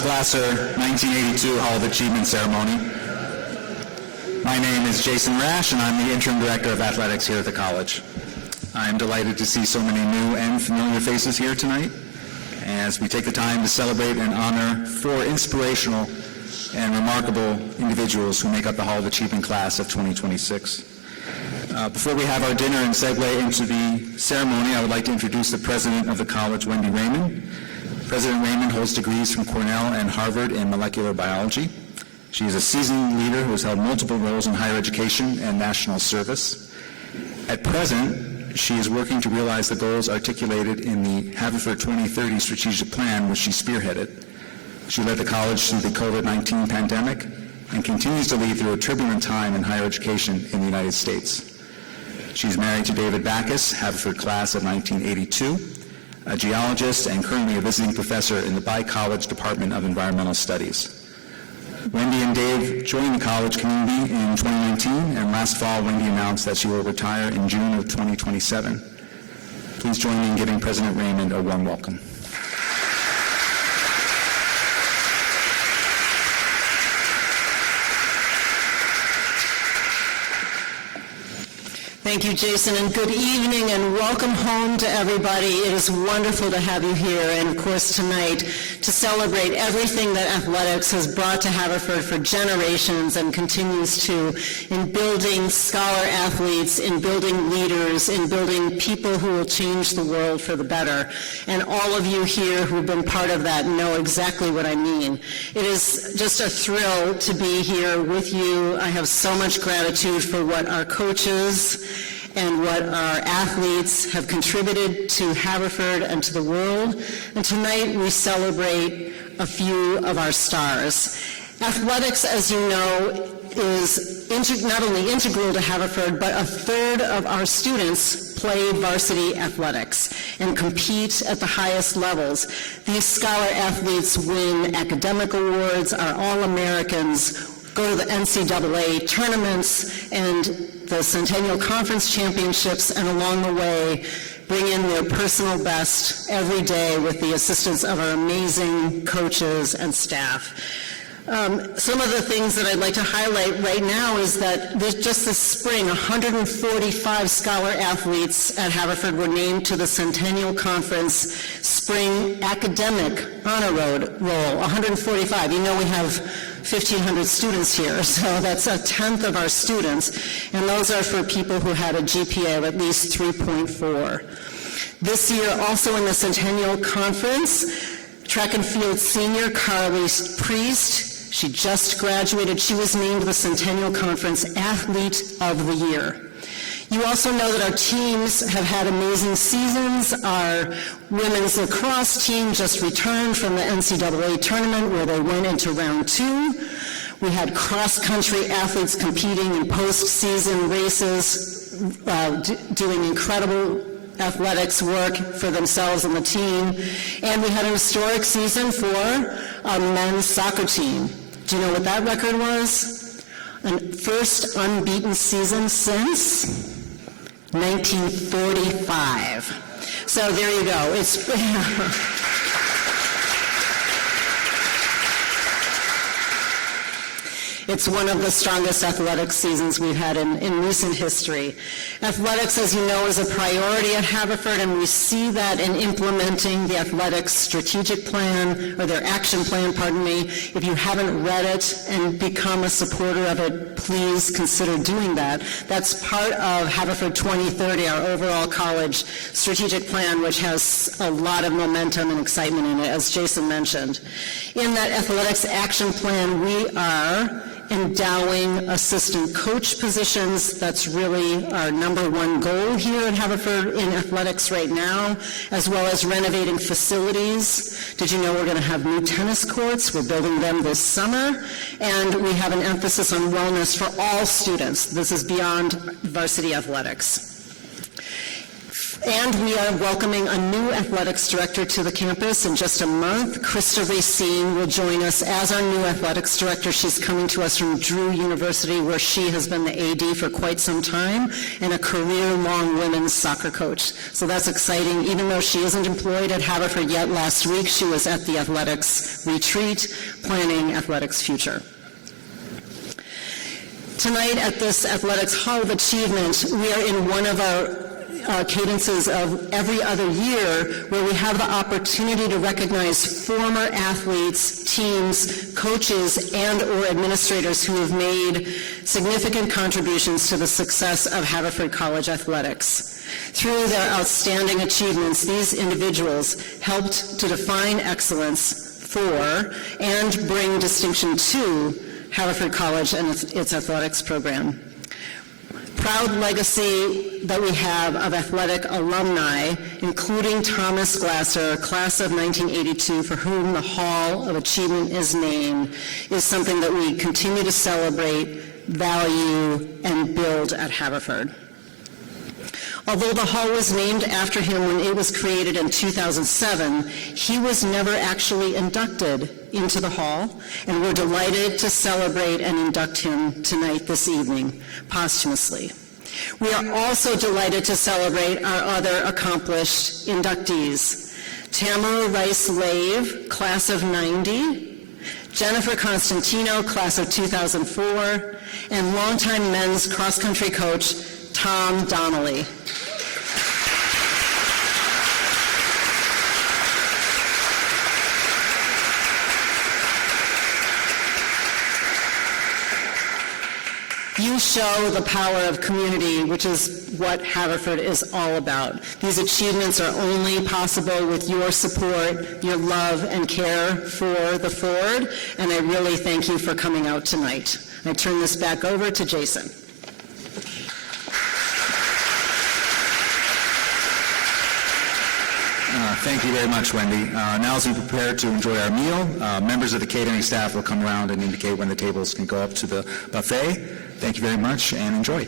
Class 1982 Hall of Achievement Ceremony. My name is Jason Rash, and I'm the Interim Director of Athletics here at the college. I'm delighted to see so many new and familiar faces here tonight as we take the time to celebrate and honor four inspirational and remarkable individuals who make up the Hall of Achievement class of 2026. Before we have our dinner and segue into the ceremony, I would like to introduce the President of the college, Wendy Raymond. President Raymond holds degrees from Cornell and Harvard in molecular biology. She is a seasoned leader who has held multiple roles in higher education and national service. At present, she is working to realize the goals articulated in the Haverford 2030 strategic plan, which she spearheaded. She led the college through the COVID-19 pandemic and continues to lead through a turbulent time in higher education in the United States. She's married to David Backus, Haverford class of 1982, a geologist and currently a visiting professor in the Bi-College Department of Environmental Studies. Wendy and Dave joined the college community in 2019, and last fall, Wendy announced that she will retire in June of 2027. Please join me in giving President Raymond a warm welcome. Thank you, Jason, and good evening and welcome home to everybody. It is wonderful to have you here, and of course tonight to celebrate everything that athletics has brought to Haverford for generations and continues to in building scholar athletes, in building leaders, in building people who will change the world for the better. And all of you here who've been part of that know exactly what I mean. It is just a thrill to be here with you. I have so much gratitude for what our coaches and what our athletes have contributed to Haverford and to the world. And tonight we celebrate a few of our stars. Athletics, as you know, is not only integral to Haverford, but a third of our students play varsity athletics and compete at the highest levels. These scholar athletes win academic awards, are All-Americans, go to the NCAA tournaments and the Centennial Conference Championships, and along the way bring in their personal best every day with the assistance of our amazing coaches and staff. Some of the things that I'd like to highlight right now is that just this spring, 145 scholar athletes at Haverford were named to the Centennial Conference Spring Academic Honor Roll. 145. You know we have 1,500 students here, so that's a tenth of our students, and those are for people who had a GPA of at least 3.4. This year, also in the Centennial Conference, track and field senior Carly Priest, she just graduated. She was named the Centennial Conference Athlete of the Year. You also know that our teams have had amazing seasons. Our women's lacrosse team just returned from the NCAA tournament where they went into round 2. We had cross-country athletes competing in postseason races, doing incredible athletics work for themselves and the team. And we had an historic season for our men's soccer team. Do you know what that record was? A first unbeaten season since 1945. So there you go. It's one of the strongest athletic seasons we've had in recent history. Athletics, as you know, is a priority at Haverford, and we see that in implementing the athletics strategic plan, or their action plan, pardon me. If you haven't read it and become a supporter of it, please consider doing that. That's part of Haverford 2030, our overall college strategic plan, which has a lot of momentum and excitement in it, as Jason mentioned. In that athletics action plan, we are endowing assistant coach positions. That's really our number one goal here at Haverford in athletics right now, as well as renovating facilities. Did you know we're going to have new tennis courts? We're building them this summer. And we have an emphasis on wellness for all students. This is beyond varsity athletics. And we are welcoming a new athletics director to the campus in just a month. Krista Racine will join us as our new athletics director. She's coming to us from Drew University, where she has been the AD for quite some time and a career-long women's soccer coach. So that's exciting. Even though she isn't employed at Haverford yet, last week she was at the athletics retreat planning athletics future. Tonight at this Athletics Hall of Achievement, we are in one of our cadences of every other year where we have the opportunity to recognize former athletes, teams, coaches, and or administrators who have made significant contributions to the success of Haverford College athletics. Through their outstanding achievements, these individuals helped to define excellence for and bring distinction to Haverford College and its athletics program. Proud legacy that we have of athletic alumni, including Thomas Glasser, class of 1982, for whom the Hall of Achievement is named, is something that we continue to celebrate, value, and build at Haverford. Although the hall was named after him when it was created in 2007, he was never actually inducted into the hall, and we're delighted to celebrate and induct him tonight, this evening, posthumously. We are also delighted to celebrate our other accomplished inductees. Tamara Rice Lave, class of 90, Jennifer Constantino, class of 2004, and longtime men's cross-country coach, Tom Donnelly. You show the power of community, which is what Haverford is all about. These achievements are only possible with your support, your love and care for the Ford, and I really thank you for coming out tonight. I turn this back over to Jason. Thank you very much, Wendy. Now as we prepare to enjoy our meal, members of the catering staff will come around and indicate when the tables can go up to the buffet. Thank you very much and enjoy.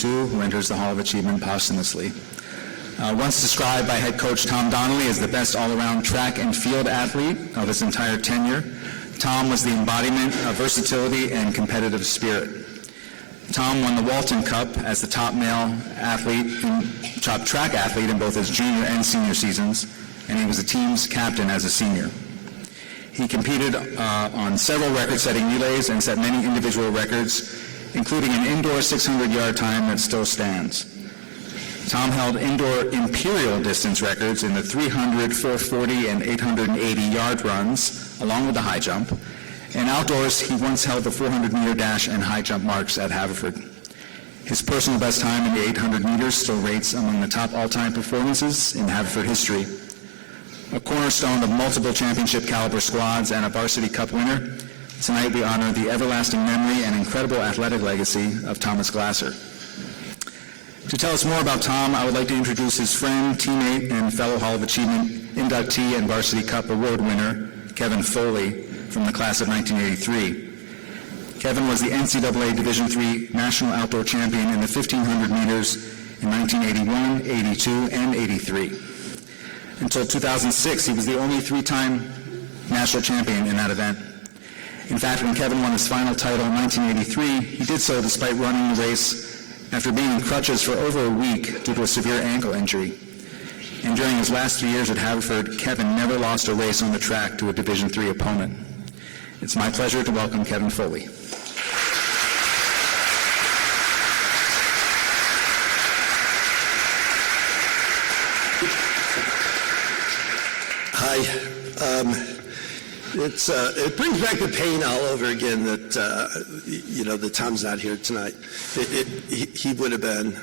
who enters the Hall of Achievement posthumously. Once described by head coach Tom Donnelly as the best all-around track and field athlete of his entire tenure, Tom was the embodiment of versatility and competitive spirit. Tom won the Walton Cup as the top track athlete in both his junior and senior seasons, and he was the team's captain as a senior. He competed on several record-setting relays and set many individual records, including an indoor 600-yard time that still stands. Tom held indoor imperial distance records in the 300, 440, and 880-yard runs, along with the high jump. And outdoors, he once held the 400-meter dash and high jump marks at Haverford. His personal best time in the 800 meters still rates among the top all-time performances in Haverford history. A cornerstone of multiple championship-caliber squads and a varsity cup winner, tonight we honor the everlasting memory and incredible athletic legacy of Thomas Glasser. To tell us more about Tom, I would like to introduce his friend, teammate, and fellow Hall of Achievement inductee and Varsity Cup Award winner, Kevin Foley, from the class of 1983. Kevin was the NCAA Division III National Outdoor Champion in the 1,500 meters in 1981, 82, and 83. Until 2006, he was the only three-time national champion in that event. In fact, when Kevin won his final title in 1983, he did so despite running the race after being in crutches for over a week due to a severe ankle injury. And during his last 3 years at Haverford, Kevin never lost a race on the track to a Division III opponent. It's my pleasure to welcome Kevin Foley. Hi. It brings back the pain all over again that that Tom's not here tonight. He would have been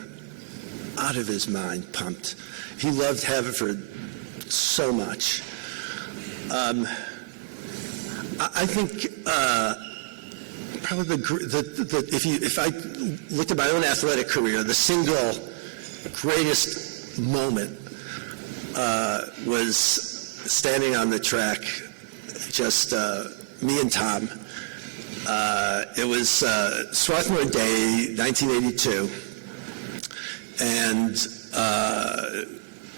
out of his mind pumped. He loved Haverford so much. I think probably if I looked at my own athletic career, the single greatest moment was standing on the track. Just me and Tom. It was Swarthmore Day, 1982, and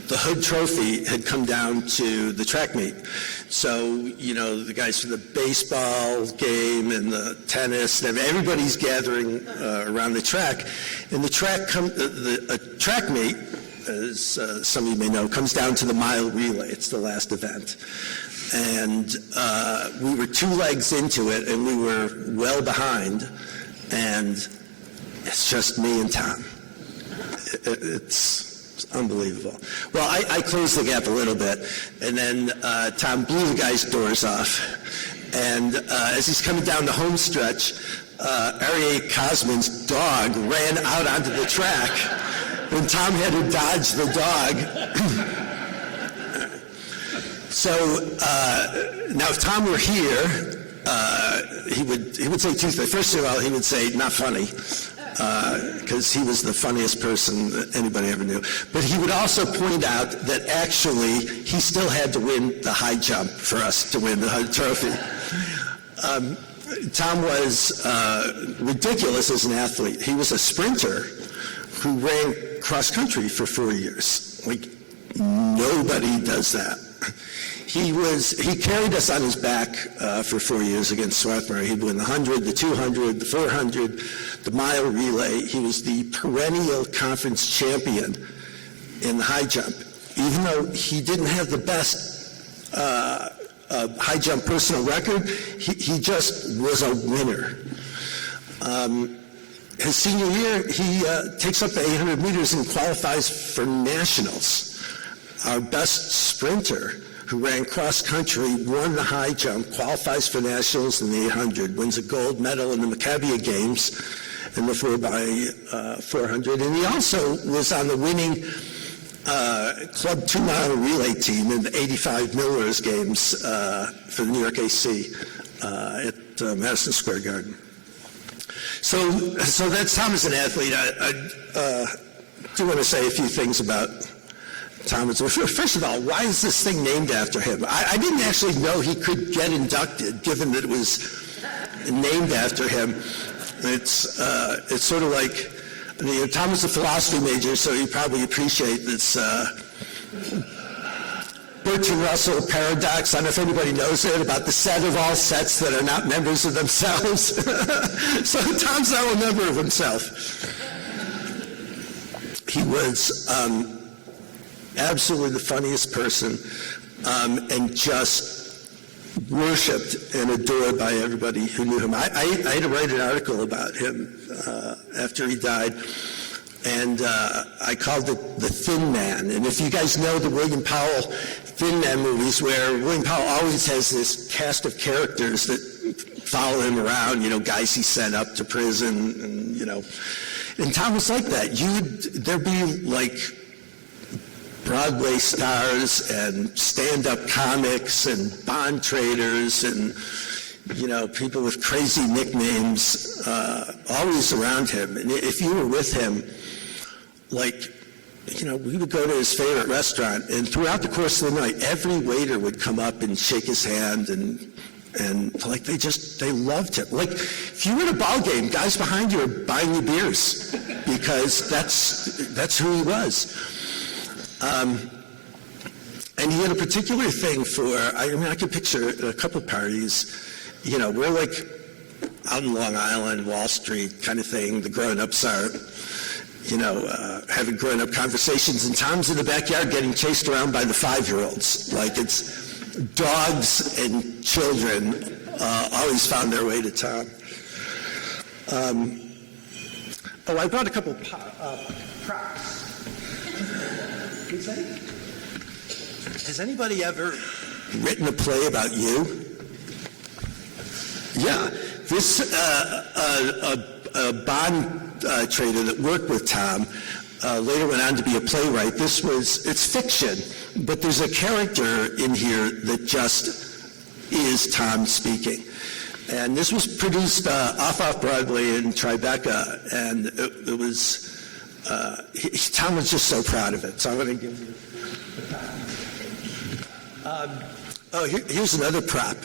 the Hood Trophy had come down to the track meet. So, the guys from the baseball game and the tennis, and everybody's gathering around the track. And the track meet, as some of you may know, comes down to the mile relay. It's the last event. And we were 2 legs into it, and we were well behind, and it's just me and Tom. It's unbelievable. Well, I closed the gap a little bit, and then Tom blew the guy's doors off, and as he's coming down the home stretch, Aryeh Kosman's dog ran out onto the track, and Tom had to dodge the dog. So now, if Tom were here, he would say two things. First of all, he would say, "Not funny," because he was the funniest person that anybody ever knew. But he would also point out that actually he still had to win the high jump for us to win the Hood Trophy. Tom was ridiculous as an athlete. He was a sprinter who ran cross country for 4 years. Like, nobody does that. He carried us on his back for 4 years against Swarthmore. He'd win the 100, the 200, the 400, the mile relay. He was the perennial conference champion in the high jump. Even though he didn't have the best high jump personal record, he just was a winner. His senior year, he takes up the 800 meters and qualifies for nationals. Our best sprinter, who ran cross country, won the high jump, qualifies for nationals in the 800, wins a gold medal in the Maccabi Games in the 4x400, and he also was on the winning club 2-mile relay team in the 85 Millers Games for the New York AC at Madison Square Garden. So that's Tom as an athlete. I do want to say a few things about Tom. First of all, why is this thing named after him? I didn't actually know he could get inducted, given that it was named after him. It's sort of like Tom was a philosophy major, so you probably appreciate this Bertrand Russell paradox. I don't know if anybody knows it, about the set of all sets that are not members of themselves. So Tom's not a member of himself. He was absolutely the funniest person, and just worshipped and adored by everybody who knew him. I had to write an article about him after he died, and I called it The Thin Man. And if you guys know the William Powell Thin Man movies, where William Powell always has this cast of characters that follow him around, guys he sent up to prison, and Tom was like that. There'd be like Broadway stars and stand-up comics and bond traders and, people with crazy nicknames always around him. And if you were with him, we would go to his favorite restaurant, and throughout the course of the night, every waiter would come up and shake his hand, and they loved him. Like, if you were at a ball game, guys behind you are buying you beers because that's who he was. And he had a particular thing for, I could picture a couple parties, we're like out in Long Island, Wall Street kind of thing. The grown-ups are, having grown-up conversations, and Tom's in the backyard getting chased around by the 5-year-olds. Like, it's dogs and children always found their way to Tom. I brought a couple props. Has anybody ever written a play about you? Yeah, this a bond trader that worked with Tom later went on to be a playwright. It's fiction, but there's a character in here that just is Tom speaking. And this was produced off-Broadway in Tribeca, and it was, Tom was just so proud of it, so I'm going to give you the prop. Here's another prop.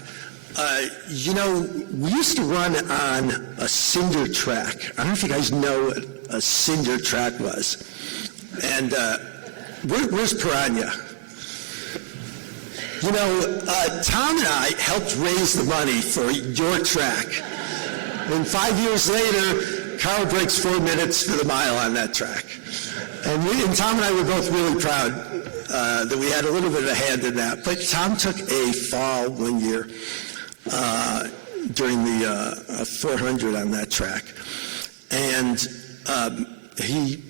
We used to run on a cinder track. I don't know if you guys know what a cinder track was. And where's Piranha? Tom and I helped raise the money for your track. And 5 years later, Carl breaks 4 minutes for the mile on that track. And Tom and I were both really proud that we had a little bit of a hand in that. But Tom took a fall one year during the 400 on that track. And he,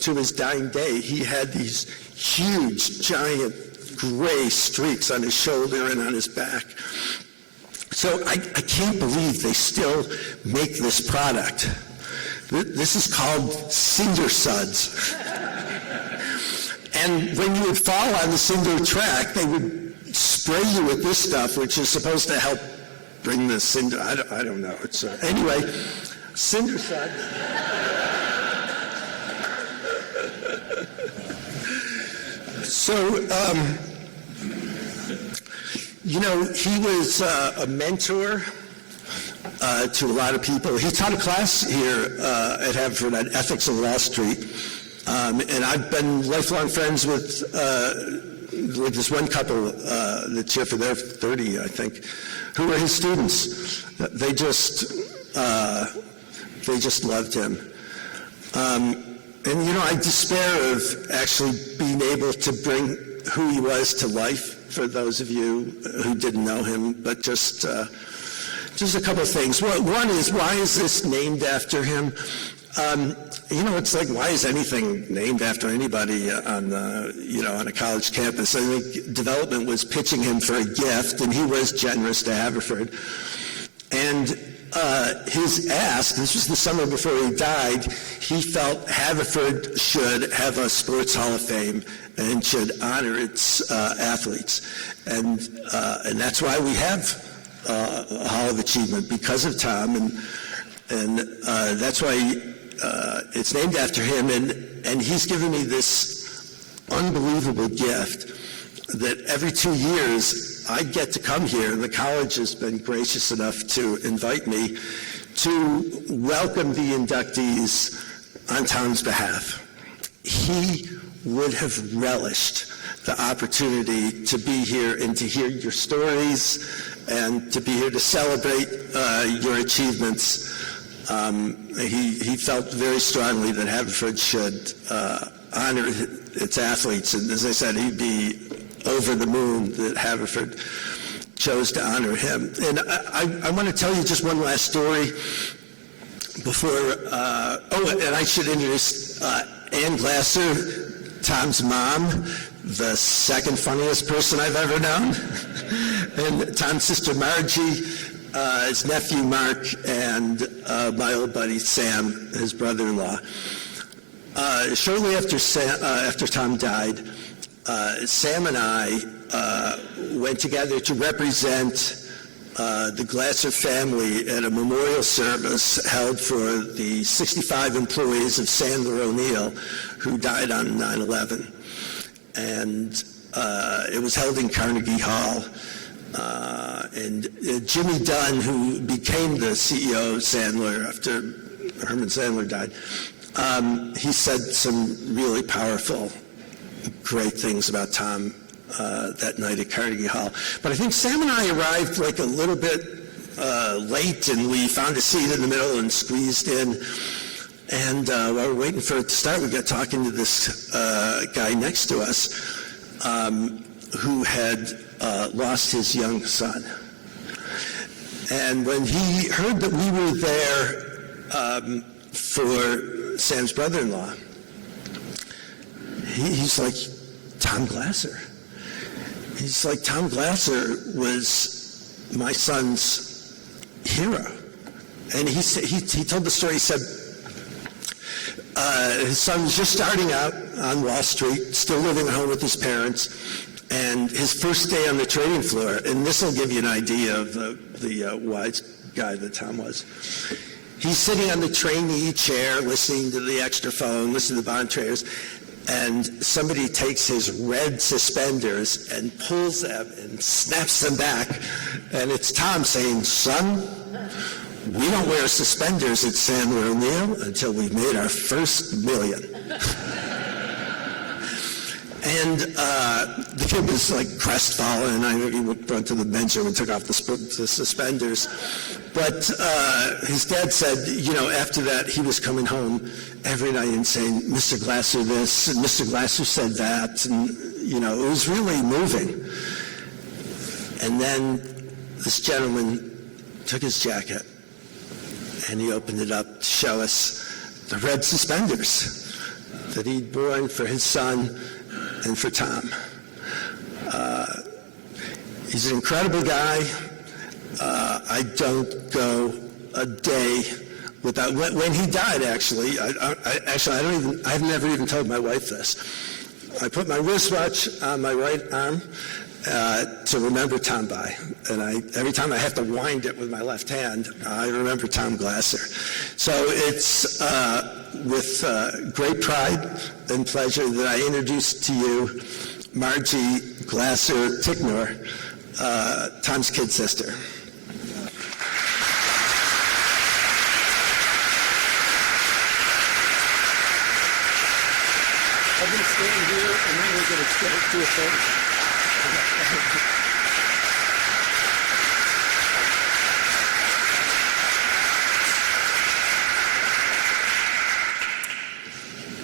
to his dying day, he had these huge, giant, gray streaks on his shoulder and on his back. So I can't believe they still make this product. This is called cinder suds. And when you would fall on the cinder track, they would spray you with this stuff, which is supposed to help bring the cinder. I don't know. It's anyway, cinder suds. So, he was a mentor to a lot of people. He taught a class here at Haverford on ethics on Wall Street. And I've been lifelong friends with this one couple that's here for their 30, I think, who were his students. They just loved him. And I despair of actually being able to bring who he was to life for those of you who didn't know him, but just a couple of things. One is, why is this named after him? It's like, why is anything named after anybody on a college campus? I think development was pitching him for a gift, and he was generous to Haverford. And his ask, this was the summer before he died, he felt Haverford should have a sports hall of fame and should honor its athletes. And that's why we have a Hall of Achievement, because of Tom, and that's why it's named after him, and he's given me this unbelievable gift that every 2 years I get to come here, and the college has been gracious enough to invite me to welcome the inductees on Tom's behalf. He would have relished the opportunity to be here and to hear your stories and to be here to celebrate your achievements. He felt very strongly that Haverford should honor its athletes, and as I said, he'd be over the moon that Haverford chose to honor him. And I want to tell you just one last story before, and I should introduce Ann Glasser, Tom's mom, the second funniest person I've ever known, and Tom's sister Margie, his nephew Mark, and my old buddy Sam, his brother-in-law. Shortly after Tom died, Sam and I went together to represent the Glasser family at a memorial service held for the 65 employees of Sandler O'Neill who died on 9/11. And it was held in Carnegie Hall. And Jimmy Dunn, who became the CEO of Sandler after Herman Sandler died, he said some really powerful, great things about Tom that night at Carnegie Hall. But I think Sam and I arrived like a little bit late, and we found a seat in the middle and squeezed in. And while we were waiting for it to start, we got talking to this guy next to us who had lost his young son. And when he heard that we were there for Sam's brother-in-law, he's like, Tom Glasser. He's like, Tom Glasser was my son's hero. And he told the story. He said his son was just starting out on Wall Street, still living at home with his parents, and his first day on the trading floor, and this will give you an idea of the wise guy that Tom was. He's sitting on the trainee chair, listening to the extra phone, listening to the bond traders, and somebody takes his red suspenders and pulls them and snaps them back, and it's Tom saying, "Son, we don't wear suspenders at Sandler O'Neill until we've made our first $1 million." And the kid was like crestfallen, and he went to the bench and took off the suspenders. But his dad said, after that, he was coming home every night and saying, "Mr. Glasser this, and Mr. Glasser said that," and, it was really moving. And then this gentleman took his jacket and he opened it up to show us the red suspenders that he'd worn for his son and for Tom. He's an incredible guy. I don't go a day without, when he died, actually, I've never even told my wife this. I put my wristwatch on my right arm to remember Tom by, and every time I have to wind it with my left hand, I remember Tom Glasser. So it's with great pride and pleasure that I introduce to you Margie Glasser Ticknor, Tom's kid sister. I'm going to stand here, and then we're going to do a photo.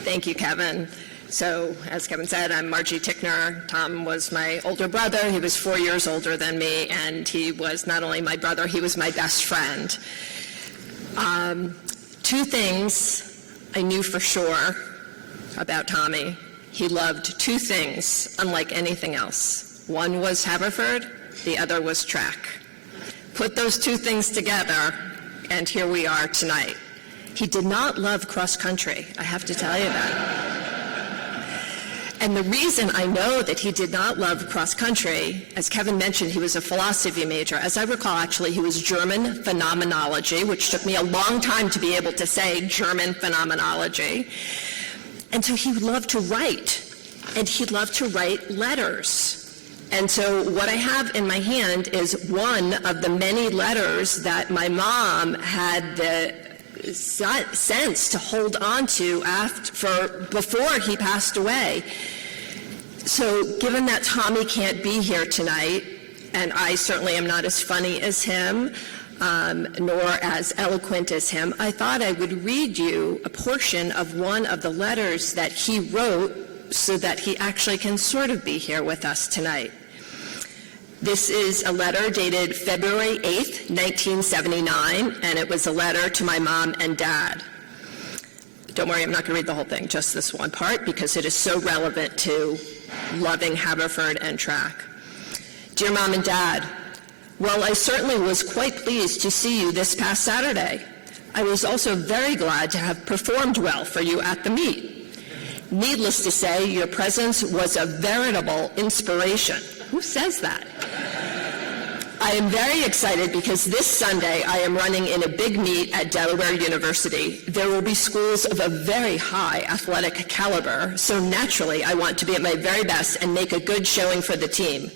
Thank you, Kevin. So, as Kevin said, I'm Margie Ticknor. Tom was my older brother. He was 4 years older than me, and he was not only my brother, he was my best friend. Two things I knew for sure about Tommy. He loved two things unlike anything else. One was Haverford, the other was track. Put those two things together, and here we are tonight. He did not love cross country, I have to tell you that. And the reason I know that he did not love cross country, as Kevin mentioned, he was a philosophy major. As I recall, actually, he was German phenomenology, which took me a long time to be able to say German phenomenology. And so he loved to write, and he loved to write letters. And so what I have in my hand is one of the many letters that my mom had the sense to hold on to before he passed away. So given that Tommy can't be here tonight, and I certainly am not as funny as him, nor as eloquent as him, I thought I would read you a portion of one of the letters that he wrote so that he actually can sort of be here with us tonight. This is a letter dated February 8th, 1979, and it was a letter to my mom and dad. Don't worry, I'm not going to read the whole thing, just this one part, because it is so relevant to loving Haverford and track. Dear Mom and Dad, well, I certainly was quite pleased to see you this past Saturday. I was also very glad to have performed well for you at the meet. Needless to say, your presence was a veritable inspiration. Who says that? I am very excited because this Sunday I am running in a big meet at Delaware University. There will be schools of a very high athletic caliber, so naturally I want to be at my very best and make a good showing for the team.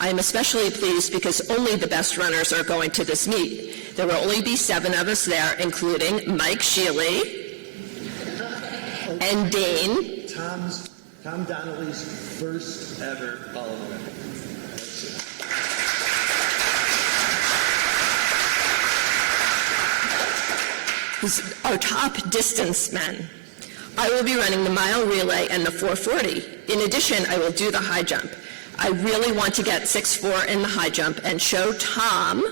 I am especially pleased because only the best runners are going to this meet. There will only be 7 of us there, including Mike Shealy and Dane. Tom Donnelly's first ever Alumni. Our top distance men. I will be running the mile relay and the 440. In addition, I will do the high jump. I really want to get 6'4" in the high jump and show Tom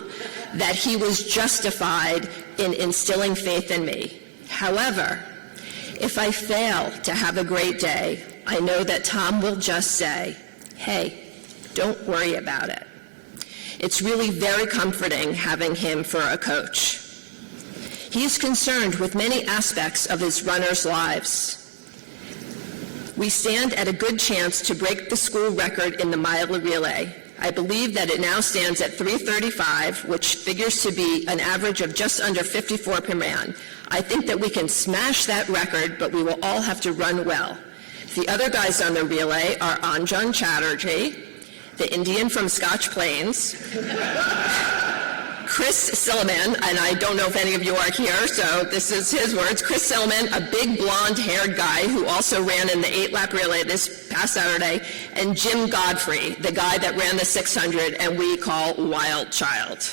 that he was justified in instilling faith in me. However, if I fail to have a great day, I know that Tom will just say, hey, don't worry about it. It's really very comforting having him for a coach. He is concerned with many aspects of his runners' lives. We stand at a good chance to break the school record in the mile relay. I believe that it now stands at 3:35, which figures to be an average of just under 54 per man. I think that we can smash that record, but we will all have to run well. The other guys on the relay are Anjan Chatterjee, the Indian from Scotch Plains, Chris Silliman, and I don't know if any of you are here, so this is his words. Chris Silliman, a big blonde-haired guy who also ran in the 8-lap relay this past Saturday, and Jim Godfrey, the guy that ran the 600 and we call Wild Child.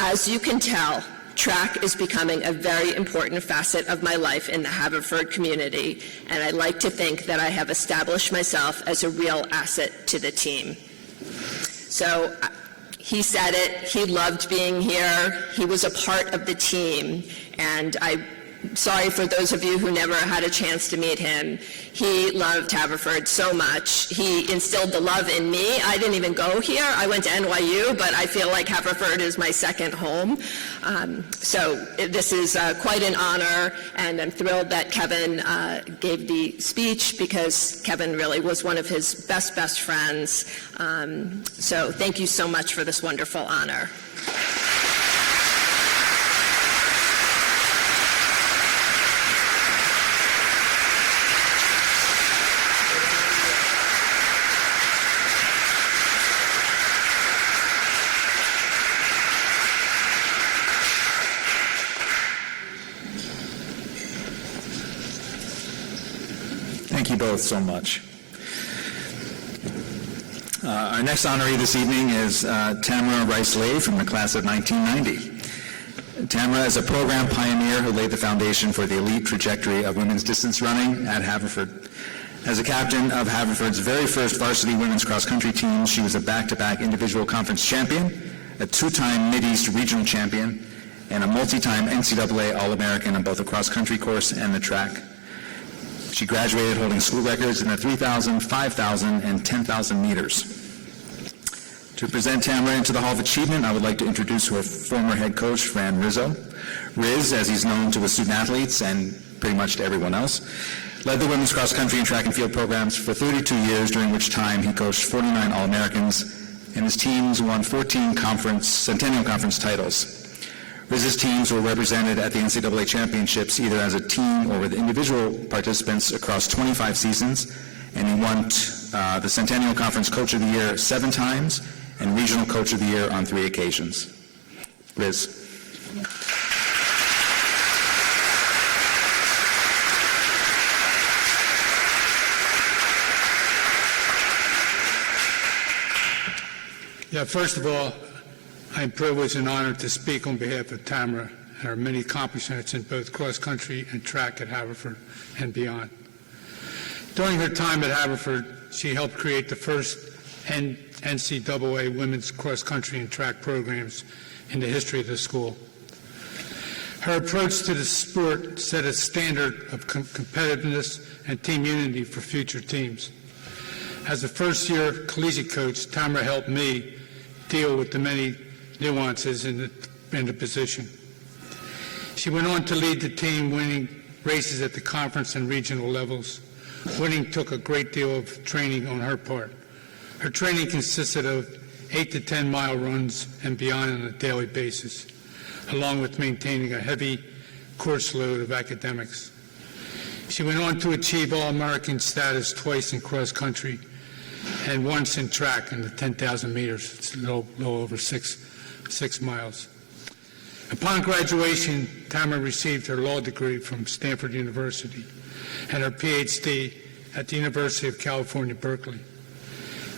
As you can tell, track is becoming a very important facet of my life in the Haverford community, and I like to think that I have established myself as a real asset to the team. So, he said it, he loved being here, he was a part of the team, and I'm sorry for those of you who never had a chance to meet him. He loved Haverford so much. He instilled the love in me. I didn't even go here. I went to NYU, but I feel like Haverford is my second home. So this is quite an honor, and I'm thrilled that Kevin gave the speech because Kevin really was one of his best friends. So thank you so much for this wonderful honor. Thank you both so much. Our next honoree this evening is Tamara Rice Lave from the class of 1990. Tamara is a program pioneer who laid the foundation for the elite trajectory of women's distance running at Haverford. As a captain of Haverford's very first varsity women's cross-country team, she was a back-to-back individual conference champion, a 2-time Mid-East regional champion, and a multi-time NCAA All-American on both the cross-country course and the track. She graduated holding school records in the 3,000, 5,000, and 10,000 meters. To present Tamara into the Hall of Achievement, I would like to introduce her former head coach, Fran Rizzo. Riz, as he's known to the student athletes and pretty much to everyone else, led the women's cross-country and track and field programs for 32 years, during which time he coached 49 All-Americans, and his teams won 14 Centennial Conference titles. Riz's teams were represented at the NCAA championships either as a team or with individual participants across 25 seasons, and he won the Centennial Conference Coach of the Year 7 times and Regional Coach of the Year on 3 occasions. Riz. Yeah, first of all, I'm privileged and honored to speak on behalf of Tamara and her many accomplishments in both cross-country and track at Haverford and beyond. During her time at Haverford, she helped create the first NCAA women's cross-country and track programs in the history of the school. Her approach to the sport set a standard of competitiveness and team unity for future teams. As a first-year collegiate coach, Tamara helped me deal with the many nuances in the position. She went on to lead the team, winning races at the conference and regional levels. Winning took a great deal of training on her part. Her training consisted of 8 to 10 mile runs and beyond on a daily basis, along with maintaining a heavy course load of academics. She went on to achieve All-American status twice in cross-country and once in track in the 10,000 meters. It's a little over 6 miles. Upon graduation, Tamara received her law degree from Stanford University and her PhD at the University of California, Berkeley.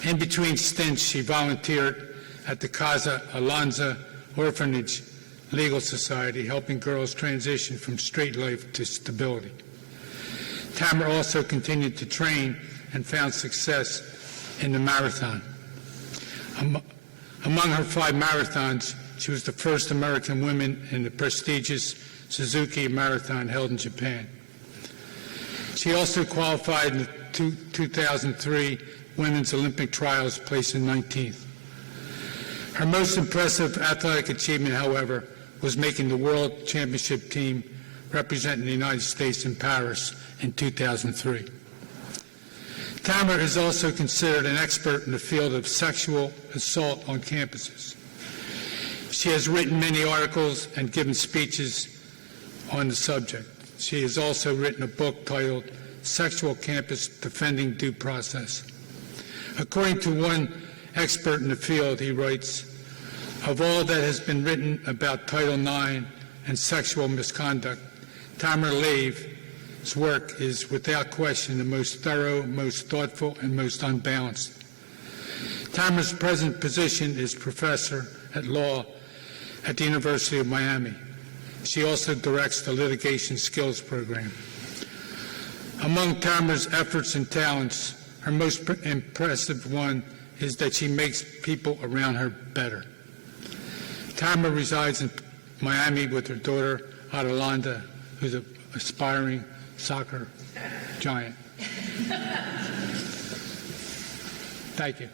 In between stints, she volunteered at the Casa Alonza Orphanage Legal Society, helping girls transition from straight life to stability. Tamara also continued to train and found success in the marathon. Among her 5 marathons, she was the first American woman in the prestigious Suzuki Marathon held in Japan. She also qualified in the 2003 Women's Olympic Trials, placing 19th. Her most impressive athletic achievement, however, was making the World Championship team representing the United States in Paris in 2003. Tamara is also considered an expert in the field of sexual assault on campuses. She has written many articles and given speeches on the subject. She has also written a book titled Sexual Campus Defending Due Process. According to one expert in the field, he writes, "Of all that has been written about Title IX and sexual misconduct, Tamara Lave's work is without question the most thorough, most thoughtful, and most unbalanced." Tamara's present position is professor at law at the University of Miami. She also directs the litigation skills program. Among Tamara's efforts and talents, her most impressive one is that she makes people around her better. Tamara resides in Miami with her daughter, Adelanda, who's an aspiring soccer giant. Thank you.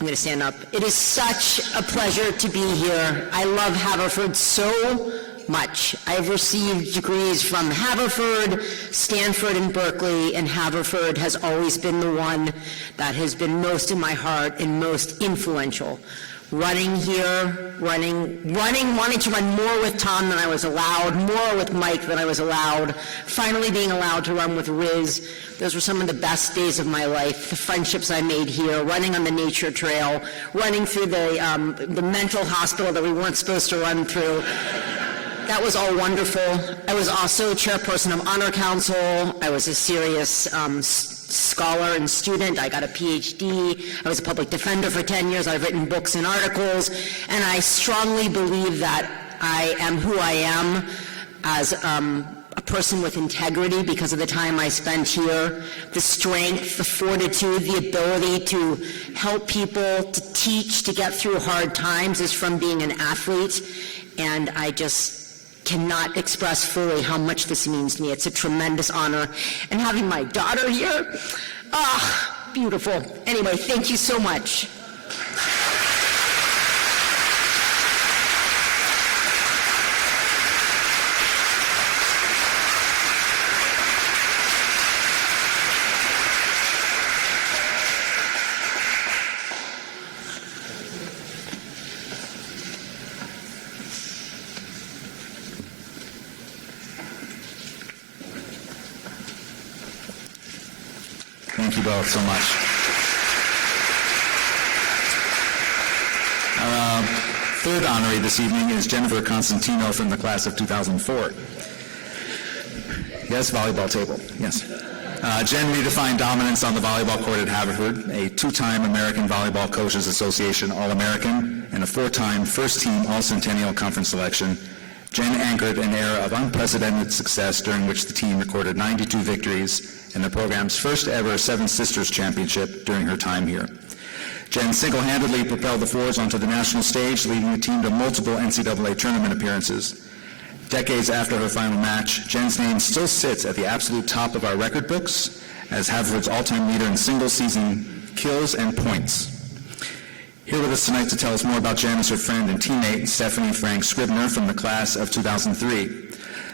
I'm going to stand up. It is such a pleasure to be here. I love Haverford so much. I've received degrees from Haverford, Stanford, and Berkeley, and Haverford has always been the one that has been most in my heart and most influential. Running here, wanting to run more with Tom than I was allowed, more with Mike than I was allowed, finally being allowed to run with Riz. Those were some of the best days of my life, the friendships I made here, running on the nature trail, running through the mental hospital that we weren't supposed to run through. That was all wonderful. I was also chairperson of Honor Council. I was a serious scholar and student. I got a PhD. I was a public defender for 10 years. I've written books and articles, and I strongly believe that I am who I am as a person with integrity because of the time I spent here, the strength, the fortitude, the ability to help people, to teach, to get through hard times is from being an athlete, and I just cannot express fully how much this means to me. It's a tremendous honor. And having my daughter here, beautiful. Anyway, thank you so much. Thank you both so much. Our third honoree this evening is Jennifer Constantino from the class of 2004. Yes, volleyball table, yes. Jen redefined dominance on the volleyball court at Haverford, a two-time American Volleyball Coaches Association All-American and a four-time first-team All-Centennial Conference selection. Jen anchored an era of unprecedented success during which the team recorded 92 victories and the program's first-ever Seven Sisters Championship during her time here. Jen single-handedly propelled the Fords onto the national stage, leading the team to multiple NCAA tournament appearances. Decades after her final match, Jen's name still sits at the absolute top of our record books as Haverford's all-time leader in single-season kills and points. Here with us tonight to tell us more about Jen is her friend and teammate, Stephanie Frank Scribner from the class of 2003.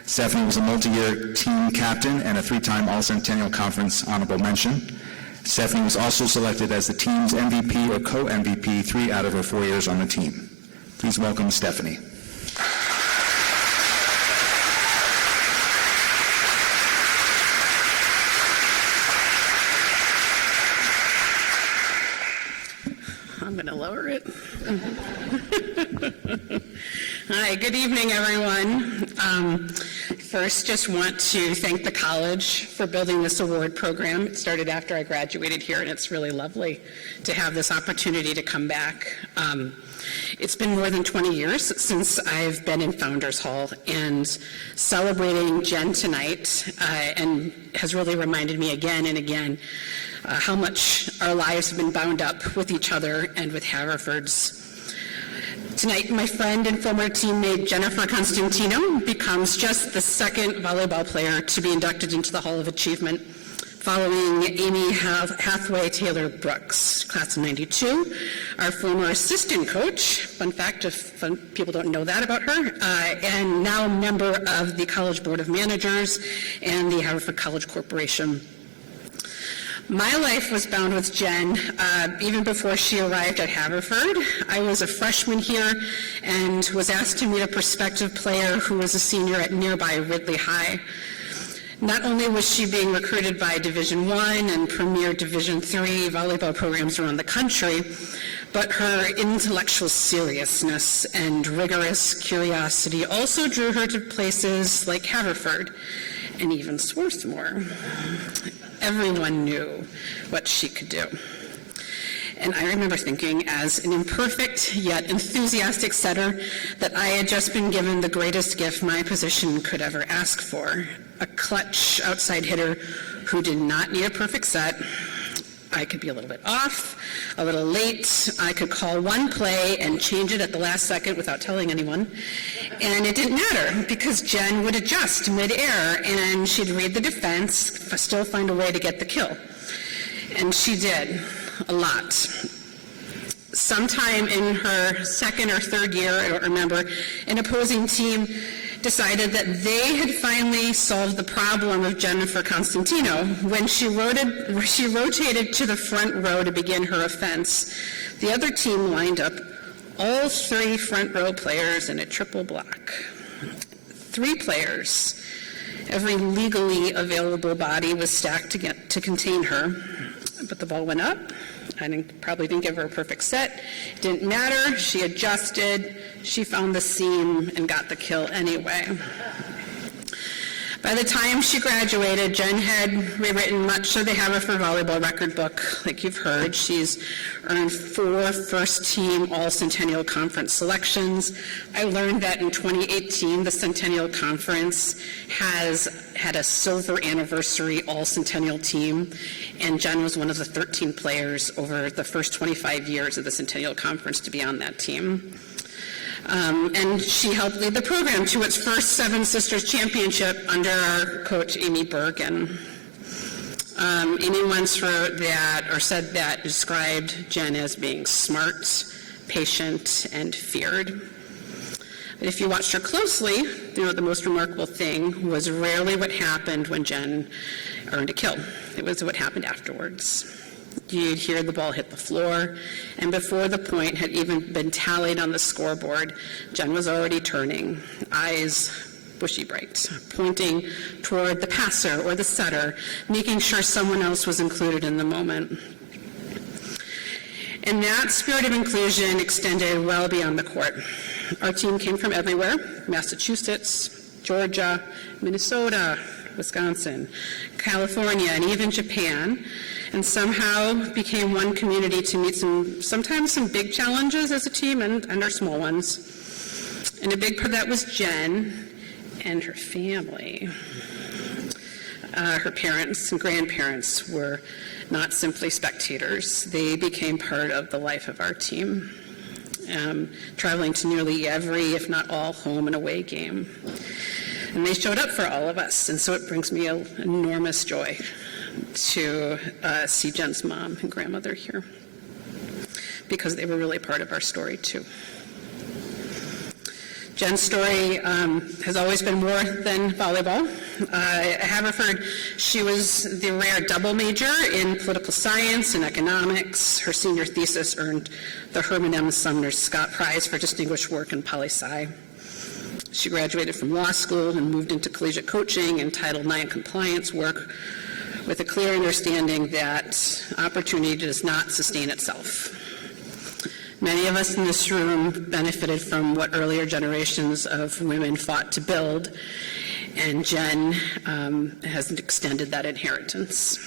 Stephanie was a multi-year team captain and a three-time All-Centennial Conference honorable mention. Stephanie was also selected as the team's MVP or co-MVP 3 out of her 4 years on the team. Please welcome Stephanie. I'm going to lower it. Hi, good evening, everyone. First, just want to thank the college for building this award program. It started after I graduated here, and it's really lovely to have this opportunity to come back. It's been more than 20 years since I've been in Founders Hall, and celebrating Jen tonight and has really reminded me again and again how much our lives have been bound up with each other and with Haverford's. Tonight, my friend and former teammate Jennifer Constantino becomes just the second volleyball player to be inducted into the Hall of Achievement, following Amy Hathaway Taylor Brooks, class of 92, our former assistant coach, fun fact if people don't know that about her, and now member of the College Board of Managers and the Haverford College Corporation. My life was bound with Jen even before she arrived at Haverford. I was a freshman here and was asked to meet a prospective player who was a senior at nearby Ridley High. Not only was she being recruited by Division I and premier Division III volleyball programs around the country, but her intellectual seriousness and rigorous curiosity also drew her to places like Haverford and even Swarthmore. Everyone knew what she could do. And I remember thinking, as an imperfect yet enthusiastic setter, that I had just been given the greatest gift my position could ever ask for, a clutch outside hitter who did not need a perfect set. I could be a little bit off, a little late. I could call one play and change it at the last second without telling anyone. And it didn't matter because Jen would adjust mid-air and she'd read the defense, still find a way to get the kill. And she did, a lot. Sometime in her second or third year, I don't remember, an opposing team decided that they had finally solved the problem of Jennifer Constantino when she rotated to the front row to begin her offense. The other team lined up all 3 front row players in a triple block. 3 players. Every legally available body was stacked to contain her, but the ball went up. I probably didn't give her a perfect set. It didn't matter. She adjusted. She found the seam and got the kill anyway. By the time she graduated, Jen had rewritten much of the Haverford volleyball record book, like you've heard. She's earned 4 first-team All-Centennial Conference selections. I learned that in 2018, the Centennial Conference has had a silver anniversary All-Centennial team, and Jen was one of the 13 players over the first 25 years of the Centennial Conference to be on that team. And she helped lead the program to its first Seven Sisters Championship under our coach, Amy Bergen. Amy once wrote that, or said that, described Jen as being smart, patient, and feared. But if you watched her closely, you know, the most remarkable thing was rarely what happened when Jen earned a kill. It was what happened afterwards. You'd hear the ball hit the floor, and before the point had even been tallied on the scoreboard, Jen was already turning, eyes bushy bright, pointing toward the passer or the setter, making sure someone else was included in the moment. And that spirit of inclusion extended well beyond the court. Our team came from everywhere: Massachusetts, Georgia, Minnesota, Wisconsin, California, and even Japan, and somehow became one community to meet sometimes some big challenges as a team and our small ones. And a big part of that was Jen and her family. Her parents and grandparents were not simply spectators. They became part of the life of our team, traveling to nearly every, if not all, home and away game. And they showed up for all of us, and so it brings me an enormous joy to see Jen's mom and grandmother here, because they were really part of our story too. Jen's story has always been more than volleyball. At Haverford, she was the rare double major in political science and economics. Her senior thesis earned the Herman M. Sumner Scott Prize for distinguished work in poli-sci. She graduated from law school and moved into collegiate coaching and Title IX compliance work with a clear understanding that opportunity does not sustain itself. Many of us in this room benefited from what earlier generations of women fought to build, and Jen has extended that inheritance.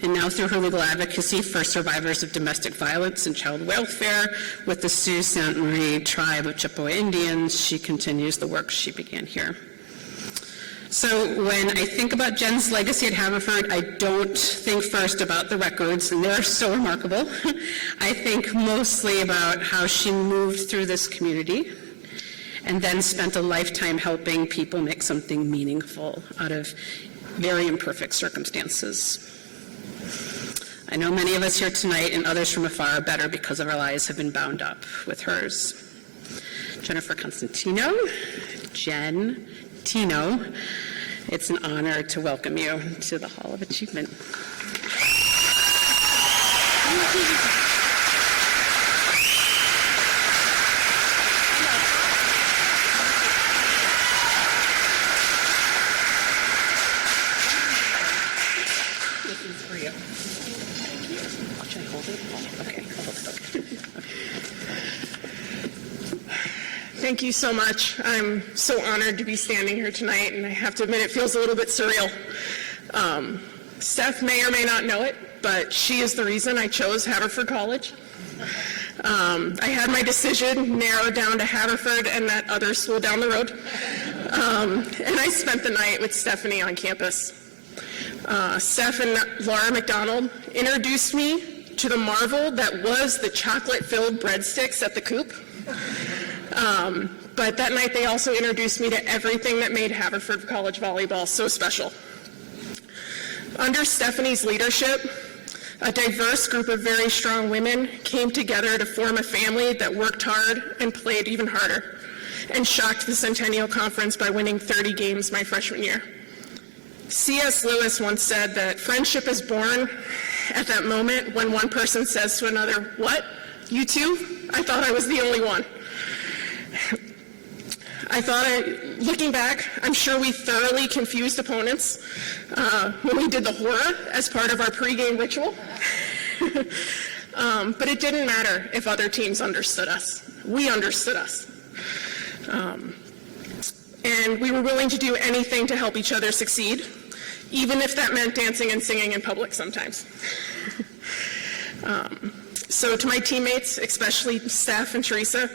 And now through her legal advocacy for survivors of domestic violence and child welfare with the Sault Ste. Marie tribe of Chippewa Indians, she continues the work she began here. So when I think about Jen's legacy at Haverford, I don't think first about the records, and they're so remarkable. I think mostly about how she moved through this community and then spent a lifetime helping people make something meaningful out of very imperfect circumstances. I know many of us here tonight and others from afar are better because our lives have been bound up with hers. Jennifer Constantino, Jen, Tino, it's an honor to welcome you to the Hall of Achievement. This is for you. Should I hold it? Okay, I'll hold it. Okay. Thank you so much. I'm so honored to be standing here tonight, and I have to admit it feels a little bit surreal. Steph may or may not know it, but she is the reason I chose Haverford College. I had my decision narrowed down to Haverford and that other school down the road, and I spent the night with Stephanie on campus. Steph and Laura McDonald introduced me to the marvel that was the chocolate-filled breadsticks at the Coop. But that night they also introduced me to everything that made Haverford College volleyball so special. Under Stephanie's leadership, a diverse group of very strong women came together to form a family that worked hard and played even harder, and shocked the Centennial Conference by winning 30 games my freshman year. C.S. Lewis once said that friendship is born at that moment when one person says to another, "What? You too? I thought I was the only one." Looking back, I'm sure we thoroughly confused opponents when we did the hora as part of our pregame ritual. But it didn't matter if other teams understood us. We understood us. And we were willing to do anything to help each other succeed, even if that meant dancing and singing in public sometimes. So to my teammates, especially Steph and Teresa,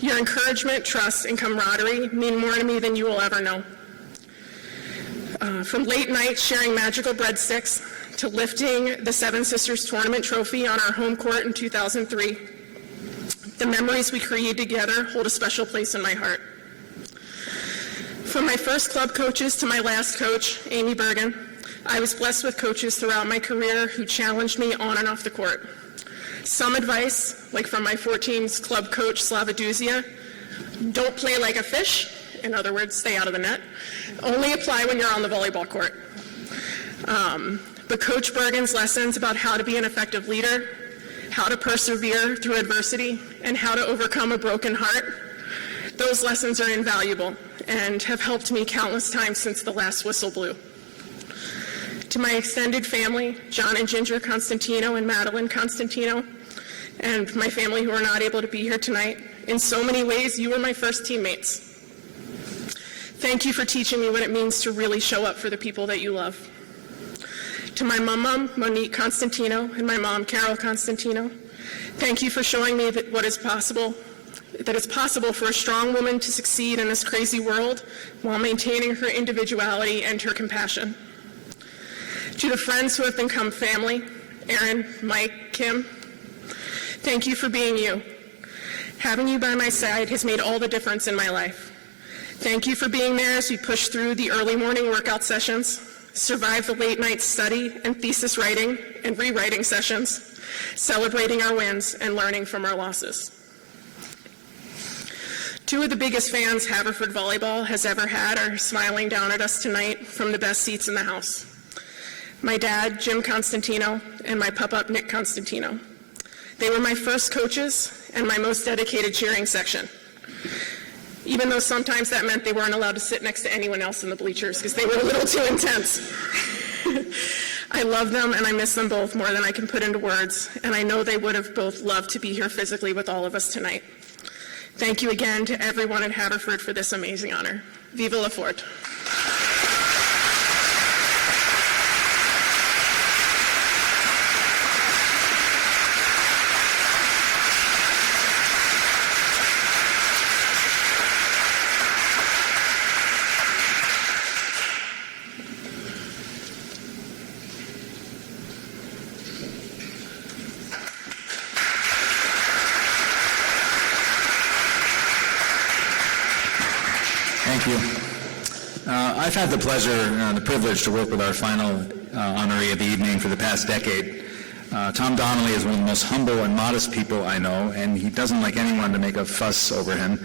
your encouragement, trust, and camaraderie mean more to me than you will ever know. From late nights sharing magical breadsticks to lifting the Seven Sisters Tournament trophy on our home court in 2003, the memories we created together hold a special place in my heart. From my first club coaches to my last coach, Amy Bergen, I was blessed with coaches throughout my career who challenged me on and off the court. Some advice, like from my 14's club coach, Slava Duzia, don't play like a fish, in other words, stay out of the net, only apply when you're on the volleyball court. But Coach Bergen's lessons about how to be an effective leader, how to persevere through adversity, and how to overcome a broken heart, those lessons are invaluable, and have helped me countless times since the last whistle blew. To my extended family, John and Ginger Constantino and Madeline Constantino, and my family who are not able to be here tonight, in so many ways, you were my first teammates. Thank you for teaching me what it means to really show up for the people that you love. To my mom, Monique Constantino, and my mom, Carol Constantino, thank you for showing me that it's possible for a strong woman to succeed in this crazy world while maintaining her individuality and her compassion. To the friends who have become family, Aaron, Mike, Kim, thank you for being you. Having you by my side has made all the difference in my life. Thank you for being there as we push through the early morning workout sessions, survive the late night study and thesis writing and rewriting sessions, celebrating our wins and learning from our losses. Two of the biggest fans Haverford Volleyball has ever had are smiling down at us tonight from the best seats in the house. My dad, Jim Constantino, and my pup-up, Nick Constantino. They were my first coaches and my most dedicated cheering section, even though sometimes that meant they weren't allowed to sit next to anyone else in the bleachers because they were a little too intense. I love them and I miss them both more than I can put into words, and I know they would have both loved to be here physically with all of us tonight. Thank you again to everyone at Haverford for this amazing honor. Viva la Fort. Thank you. I've had the pleasure and the privilege to work with our final honoree of the evening for the past decade. Tom Donnelly is one of the most humble and modest people I know, and he doesn't like anyone to make a fuss over him.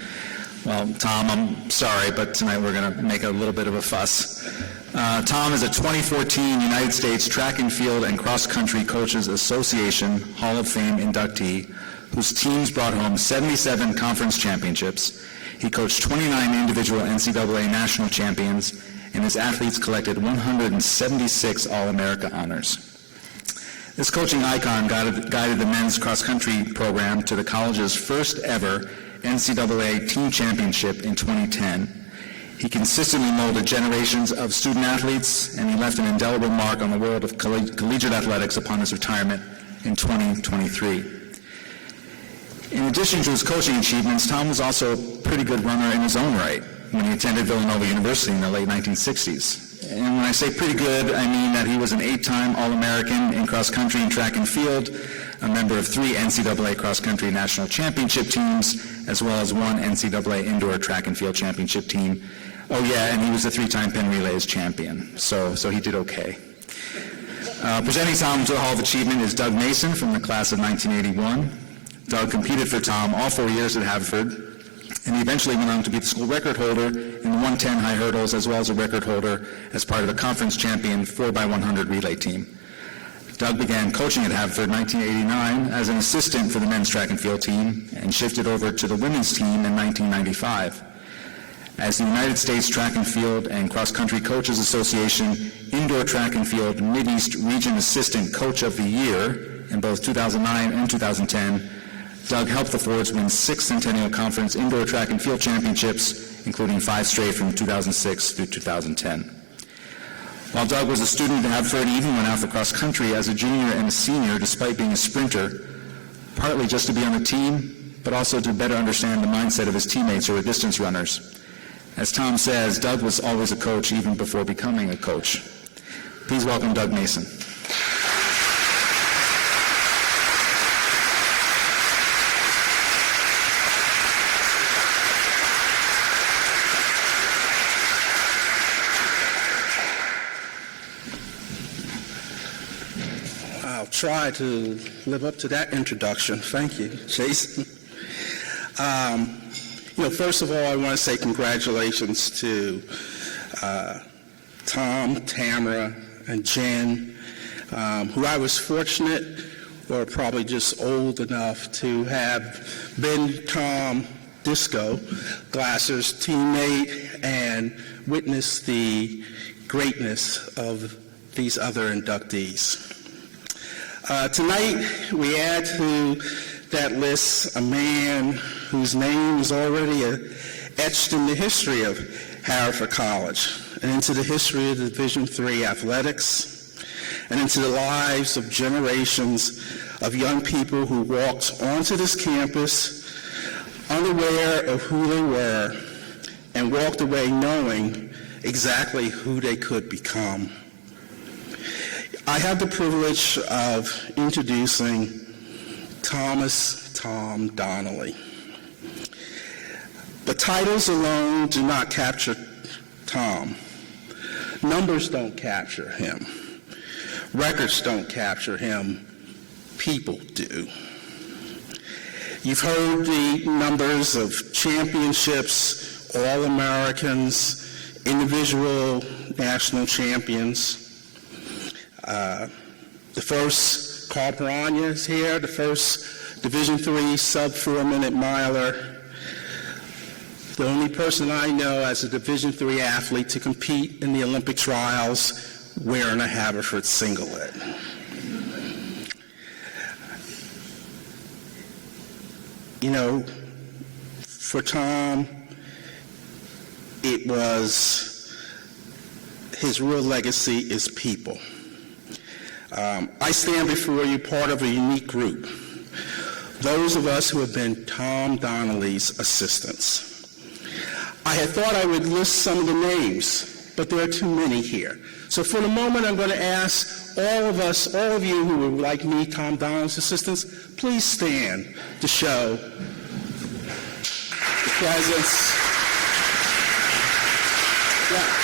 Well, Tom, I'm sorry, but tonight we're going to make a little bit of a fuss. Tom is a 2014 United States Track and Field and Cross Country Coaches Association Hall of Fame inductee, whose teams brought home 77 conference championships. He coached 29 individual NCAA national champions, and his athletes collected 176 All-America honors. This coaching icon guided the men's cross-country program to the college's first ever NCAA team championship in 2010. He consistently molded generations of student athletes, and he left an indelible mark on the world of collegiate athletics upon his retirement in 2023. In addition to his coaching achievements, Tom was also a pretty good runner in his own right when he attended Villanova University in the late 1960s. And when I say pretty good, I mean that he was an 8-time All-American in cross-country and track and field, a member of 3 NCAA cross-country national championship teams, as well as 1 NCAA indoor track and field championship team. Oh yeah, and he was a 3-time Penn Relays champion, so he did okay. Presenting Tom to the Hall of Achievement is Doug Mason from the class of 1981. Doug competed for Tom all 4 years at Haverford, and he eventually went on to be the school record holder in the 110 high hurdles, as well as a record holder as part of the conference champion 4x100 relay team. Doug began coaching at Haverford in 1989 as an assistant for the men's track and field team and shifted over to the women's team in 1995. As the United States Track and Field and Cross Country Coaches Association Indoor Track and Field Mid-East Region Assistant Coach of the Year in both 2009 and 2010, Doug helped the Fords win 6 Centennial Conference Indoor Track and Field Championships, including 5 straight from 2006 through 2010. While Doug was a student at Haverford, he even went out for cross country as a junior and a senior, despite being a sprinter, partly just to be on the team, but also to better understand the mindset of his teammates who were distance runners. As Tom says, Doug was always a coach even before becoming a coach. Please welcome Doug Mason. I'll try to live up to that introduction. Thank you, Jason. First of all, I want to say congratulations to Tom, Tamara, and Jen, who I was fortunate, or probably just old enough to have been Tom disco Glasser's teammate and witness the greatness of these other inductees. Tonight, we add to that list a man whose name is already etched in the history of Haverford College and into the history of Division III athletics and into the lives of generations of young people who walked onto this campus unaware of who they were and walked away knowing exactly who they could become. I have the privilege of introducing Tom Donnelly. But titles alone do not capture Tom. Numbers don't capture him. Records don't capture him. People do. You've heard the numbers of championships, All-Americans, individual national champions. The first Carl Peragna is here, the first Division III sub-4-minute miler. The only person I know as a Division III athlete to compete in the Olympic trials wearing a Haverford singlet. You know, for Tom, it was, his real legacy is people. I stand before you part of a unique group, those of us who have been Tom Donnelly's assistants. I had thought I would list some of the names, but there are too many here. So for the moment, I'm going to ask all of us, all of you who are like me, Tom Donnelly's assistants, please stand to show the presence. Yeah.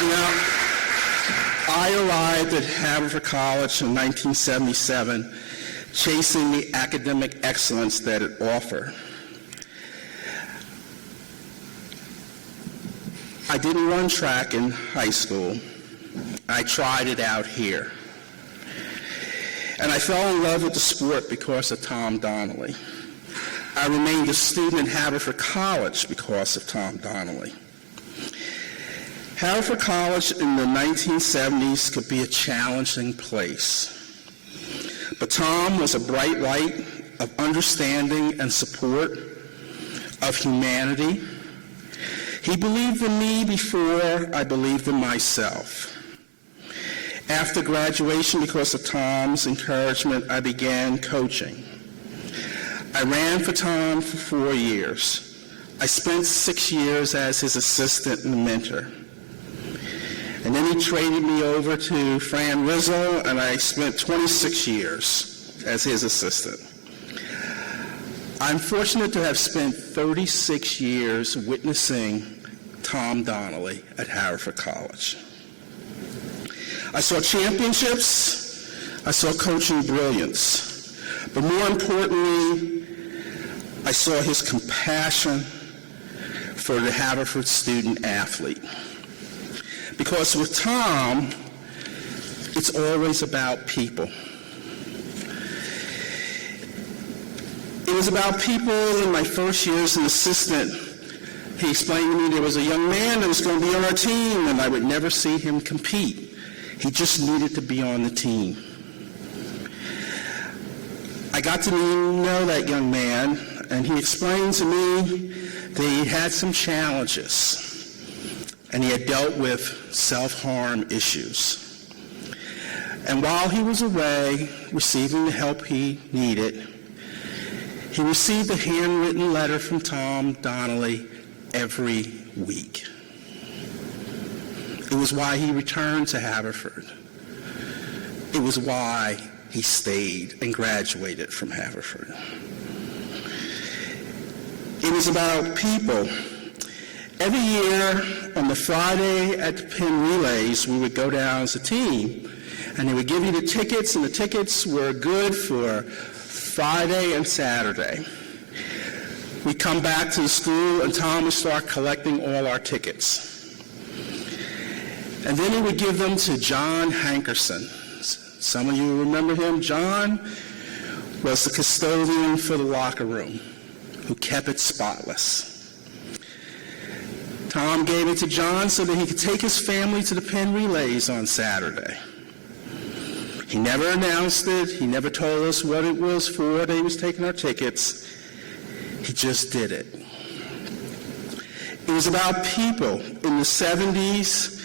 You know, I arrived at Haverford College in 1977, chasing the academic excellence that it offered. I didn't run track in high school. I tried it out here. And I fell in love with the sport because of Tom Donnelly. I remained a student at Haverford College because of Tom Donnelly. Haverford College in the 1970s could be a challenging place. But Tom was a bright light of understanding and support of humanity. He believed in me before I believed in myself. After graduation, because of Tom's encouragement, I began coaching. I ran for Tom for 4 years. I spent 6 years as his assistant and mentor. And then he traded me over to Fran Rizzo, and I spent 26 years as his assistant. I'm fortunate to have spent 36 years witnessing Tom Donnelly at Haverford College. I saw championships, I saw coaching brilliance, but more importantly, I saw his compassion for the Haverford student athlete. Because with Tom, it's always about people. It was about people in my first year as an assistant. He explained to me there was a young man that was going to be on our team, and I would never see him compete. He just needed to be on the team. I got to know that young man, and he explained to me that he had some challenges, and he had dealt with self-harm issues. And while he was away, receiving the help he needed, he received a handwritten letter from Tom Donnelly every week. It was why he returned to Haverford. It was why he stayed and graduated from Haverford. It was about people. Every year on the Friday at the Penn Relays, we would go down as a team, and they would give you the tickets, and the tickets were good for Friday and Saturday. We'd come back to the school, and Tom would start collecting all our tickets. And then he would give them to John Hankerson. Some of you remember him. John was the custodian for the locker room who kept it spotless. Tom gave it to John so that he could take his family to the pen relays on Saturday. He never announced it. He never told us what it was for that he was taking our tickets. He just did it. It was about people in the 70s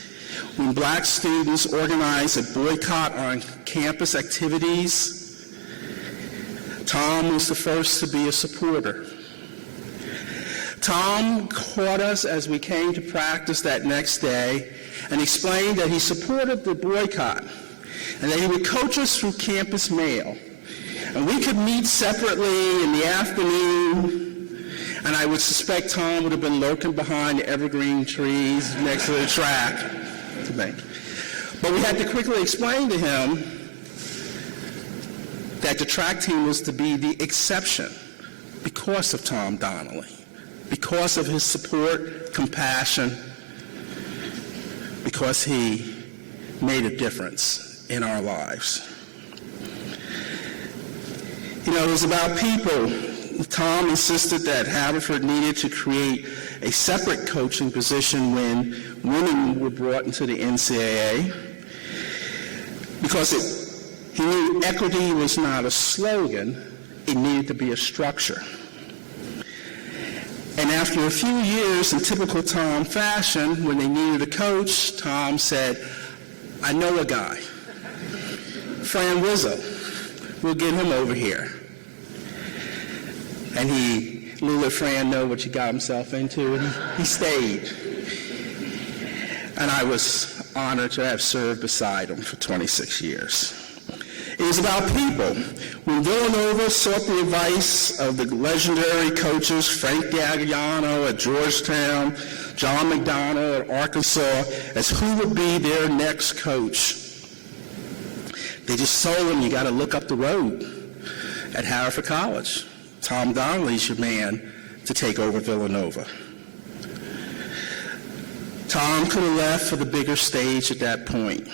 when black students organized a boycott on campus activities. Tom was the first to be a supporter. Tom caught us as we came to practice that next day and explained that he supported the boycott and that he would coach us through campus mail. And we could meet separately in the afternoon, and I would suspect Tom would have been lurking behind the evergreen trees next to the track. But we had to quickly explain to him that the track team was to be the exception because of Tom Donnelly, because of his support, compassion, because he made a difference in our lives. You know, it was about people. Tom insisted that Haverford needed to create a separate coaching position when women were brought into the NCAA because he knew equity was not a slogan, it needed to be a structure. And after a few years, in typical Tom fashion, when they needed a coach, Tom said, I know a guy, Fran Rizzo, we'll get him over here. And he let Fran know what he got himself into, and he stayed. And I was honored to have served beside him for 26 years. It was about people. When Villanova sought the advice of the legendary coaches Frank Gagliano at Georgetown, John McDonough at Arkansas, as who would be their next coach, they just told them, you got to look up the road at Haverford College. Tom Donnelly's your man to take over Villanova. Tom could have left for the bigger stage at that point.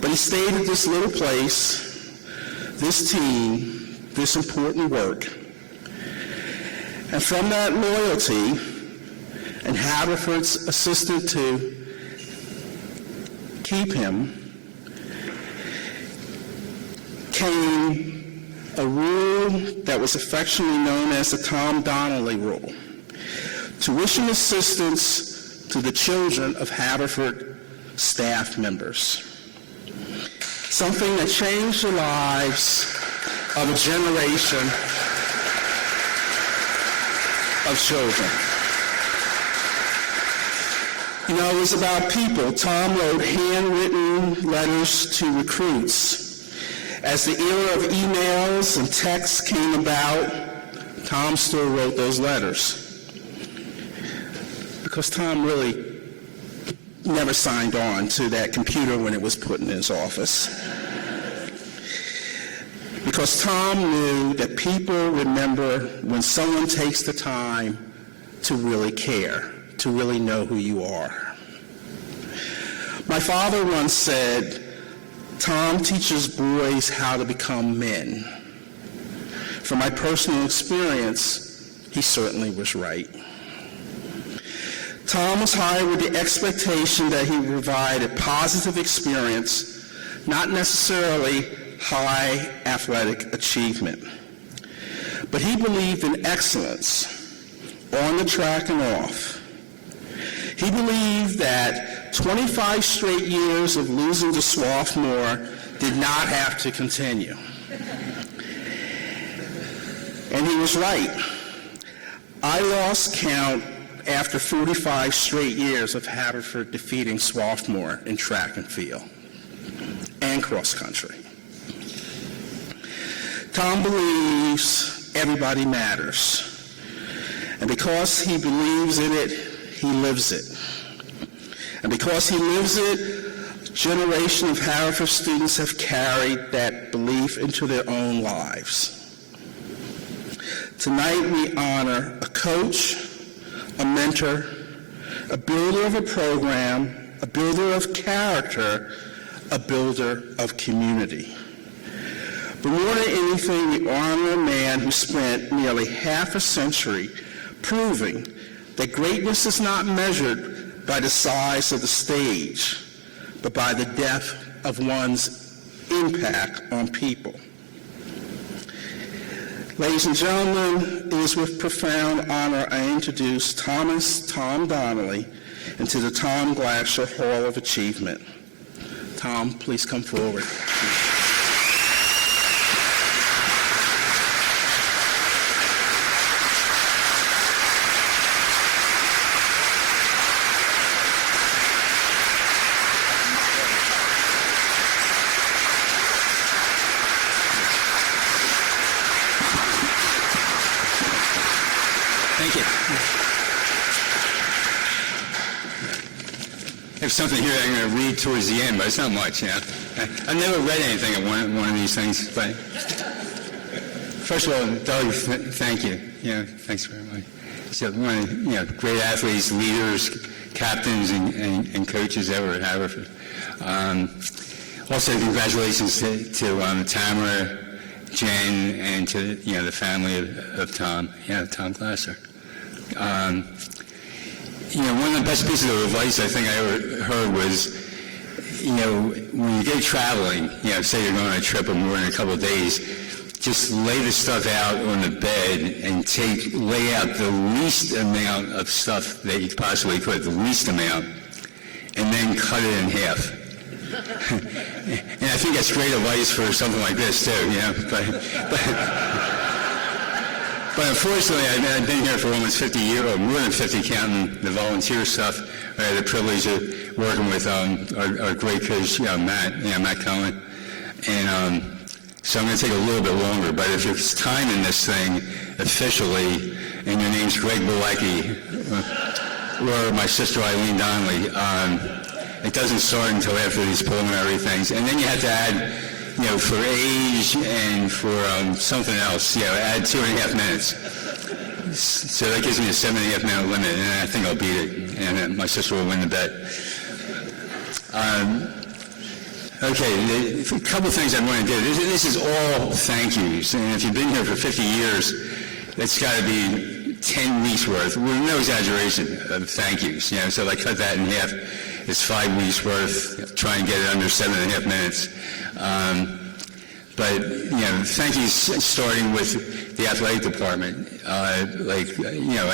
But he stayed at this little place, this team, this important work. And from that loyalty, and Haverford's assistant to keep him, came a rule that was affectionately known as the Tom Donnelly rule. Tuition assistance to the children of Haverford staff members. Something that changed the lives of a generation of children. You know, it was about people. Tom wrote handwritten letters to recruits. As the era of emails and texts came about, Tom still wrote those letters. Because Tom really never signed on to that computer when it was put in his office. Because Tom knew that people remember when someone takes the time to really care, to really know who you are. My father once said, Tom teaches boys how to become men. From my personal experience, he certainly was right. Tom was hired with the expectation that he would provide a positive experience, not necessarily high athletic achievement. But he believed in excellence on the track and off. He believed that 25 straight years of losing to Swarthmore did not have to continue. And he was right. I lost count after 45 straight years of Haverford defeating Swarthmore in track and field and cross country. Tom believes everybody matters. And because he believes in it, he lives it. And because he lives it, a generation of Haverford students have carried that belief into their own lives. Tonight we honor a coach, a mentor, a builder of a program, a builder of character, a builder of community. But more than anything, we honor a man who spent nearly half a century proving that greatness is not measured by the size of the stage, but by the depth of one's impact on people. Ladies and gentlemen, it is with profound honor I introduce Tom Donnelly into the Tom Glasher Hall of Achievement. Tom, please come forward. Thank you. There's something here I'm going to read towards the end, but it's not much. I've never read anything at one of these things. But first of all, Doug, thank you. Thanks very much. So one of great athletes, leaders, captains, and coaches ever at Haverford. Also, congratulations to Tamara, Jen, and to the family of Tom. Tom Glasser. One of the best pieces of advice I think I ever heard was, when you go traveling, say you're going on a trip or more than a couple of days, just lay the stuff out on the bed and lay out the least amount of stuff that you possibly could, the least amount, and then cut it in half. And I think that's great advice for something like this too, But unfortunately, I've been here for almost 50 years, or more than 50, counting the volunteer stuff. I had the privilege of working with our great coach, Matt Cohen. And so I'm going to take a little bit longer, but if it's time in this thing officially, and your name's Greg Bilecki, or my sister Eileen Donnelly, it doesn't start until after these preliminary things. And then you have to add, for age and for something else, add 2.5 minutes. So that gives me a 7.5 minute limit, and I think I'll beat it, and my sister will win the bet. Okay, a couple things I want to do. This is all thank yous, and if you've been here for 50 years, it's got to be 10 weeks worth, with no exaggeration, of thank yous. So I cut that in half. It's 5 weeks worth. Try and get it under 7.5 minutes. But thank yous starting with the athletic department. I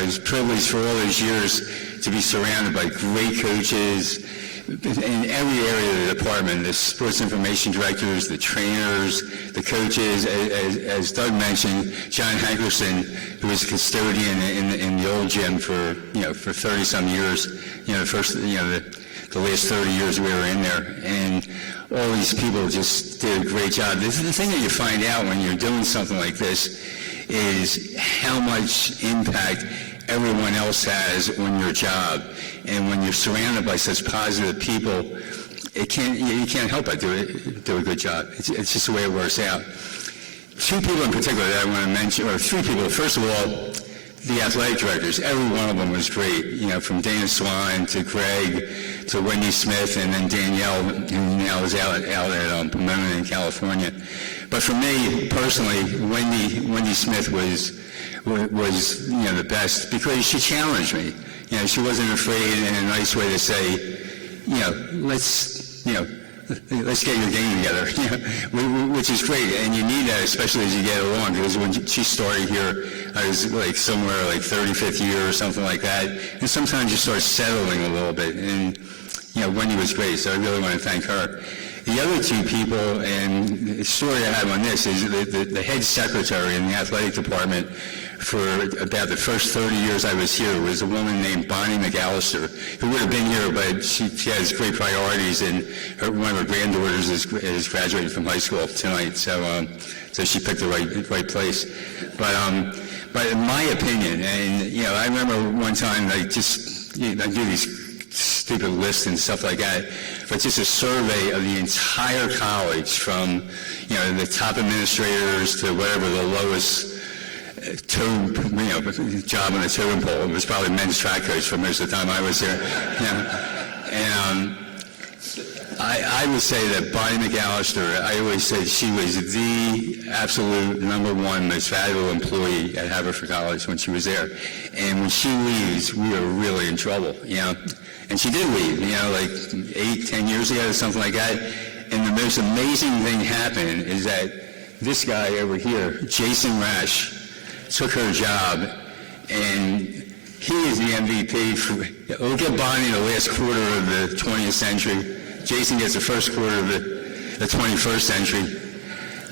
was privileged for all those years to be surrounded by great coaches in every area of the department, the sports information directors, the trainers, the coaches. As Doug mentioned, John Hankerson, who was a custodian in the old gym for 30-some years. The last 30 years we were in there, and all these people just did a great job. The thing that you find out when you're doing something like this is how much impact everyone else has on your job. And when you're surrounded by such positive people, you can't help but do a good job. It's just the way it works out. Two people in particular that I want to mention, or three people. First of all, the athletic directors. Every one of them was great. From Dana Swan to Greg to Wendy Smith, and then Danielle, who now is out at Pomona in California. But for me personally, Wendy Smith was the best, because she challenged me. She wasn't afraid, in a nice way, to say, let's get your game together, which is great, and you need that, especially as you get along, because when she started here, I was somewhere 35th year or something like that, and sometimes you start settling a little bit, and Wendy was great, so I really want to thank her. The other two people, and the story I have on this, is the head secretary in the athletic department for about the first 30 years I was here was a woman named Bonnie McAllister, who would have been here, but she has great priorities, and one of her granddaughters is graduating from high school tonight, so she picked the right place. But in my opinion, and I remember one time I do these stupid lists and stuff like that, but just a survey of the entire college, from the top administrators to whatever the lowest job on the totem pole. It was probably men's track coach for most of the time I was here. And I would say that Bonnie McAllister, I always said she was the absolute #1 most valuable employee at Haverford College when she was there. And when she leaves, we are really in trouble, you know. And she did leave, you know, like 8-10 years ago or something like that. And the most amazing thing happened is that this guy over here, Jason Rash, took her job, and he is the MVP for, we'll get Bonnie the last quarter of the 20th century. Jason gets the first quarter of the 21st century,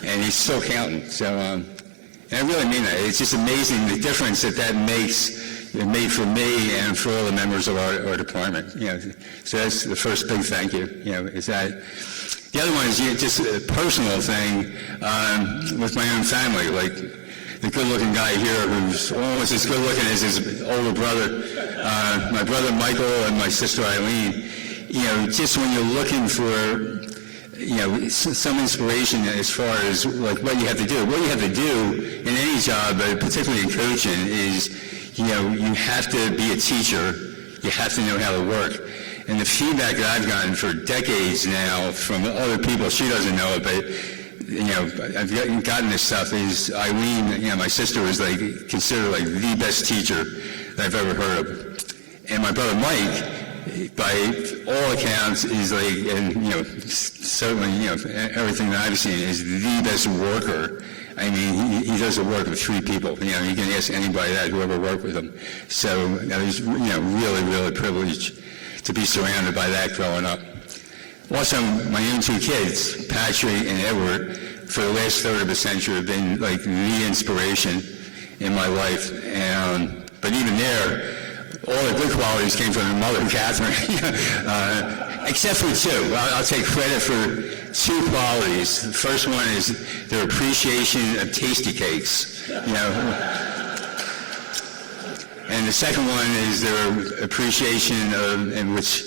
and he's still counting. So, and I really mean that. It's just amazing the difference that makes. It made for me and for all the members of our department. You know, so that's the first big thank you. You know, is that. The other one is just a personal thing with my own family, like the good-looking guy here who's almost as good-looking as his older brother, my brother Michael and my sister Eileen. You know, just when you're looking for, you know, some inspiration as far as like what you have to do. What you have to do in any job, but particularly in coaching, is, you know, you have to be a teacher. You have to know how to work. And the feedback that I've gotten for decades now from other people, she doesn't know it, but, you know, I've gotten this stuff, is Eileen, you know, my sister, was like considered like the best teacher that I've ever heard of. And my brother Mike, by all accounts, is like, and, you know, certainly, you know, everything that I've seen, is the best worker. I mean, he does the work of 3 people. You know, you can ask anybody that, whoever worked with him. So I was, you know, really, really privileged to be surrounded by that growing up. Also, my own 2 kids, Patrick and Edward, for the last third of a century have been like the inspiration in my life. But even there, all the good qualities came from their mother, Catherine, except for 2. I'll take credit for 2 qualities. The first one is their appreciation of tasty cakes, you know. And the second one is their appreciation of, in which,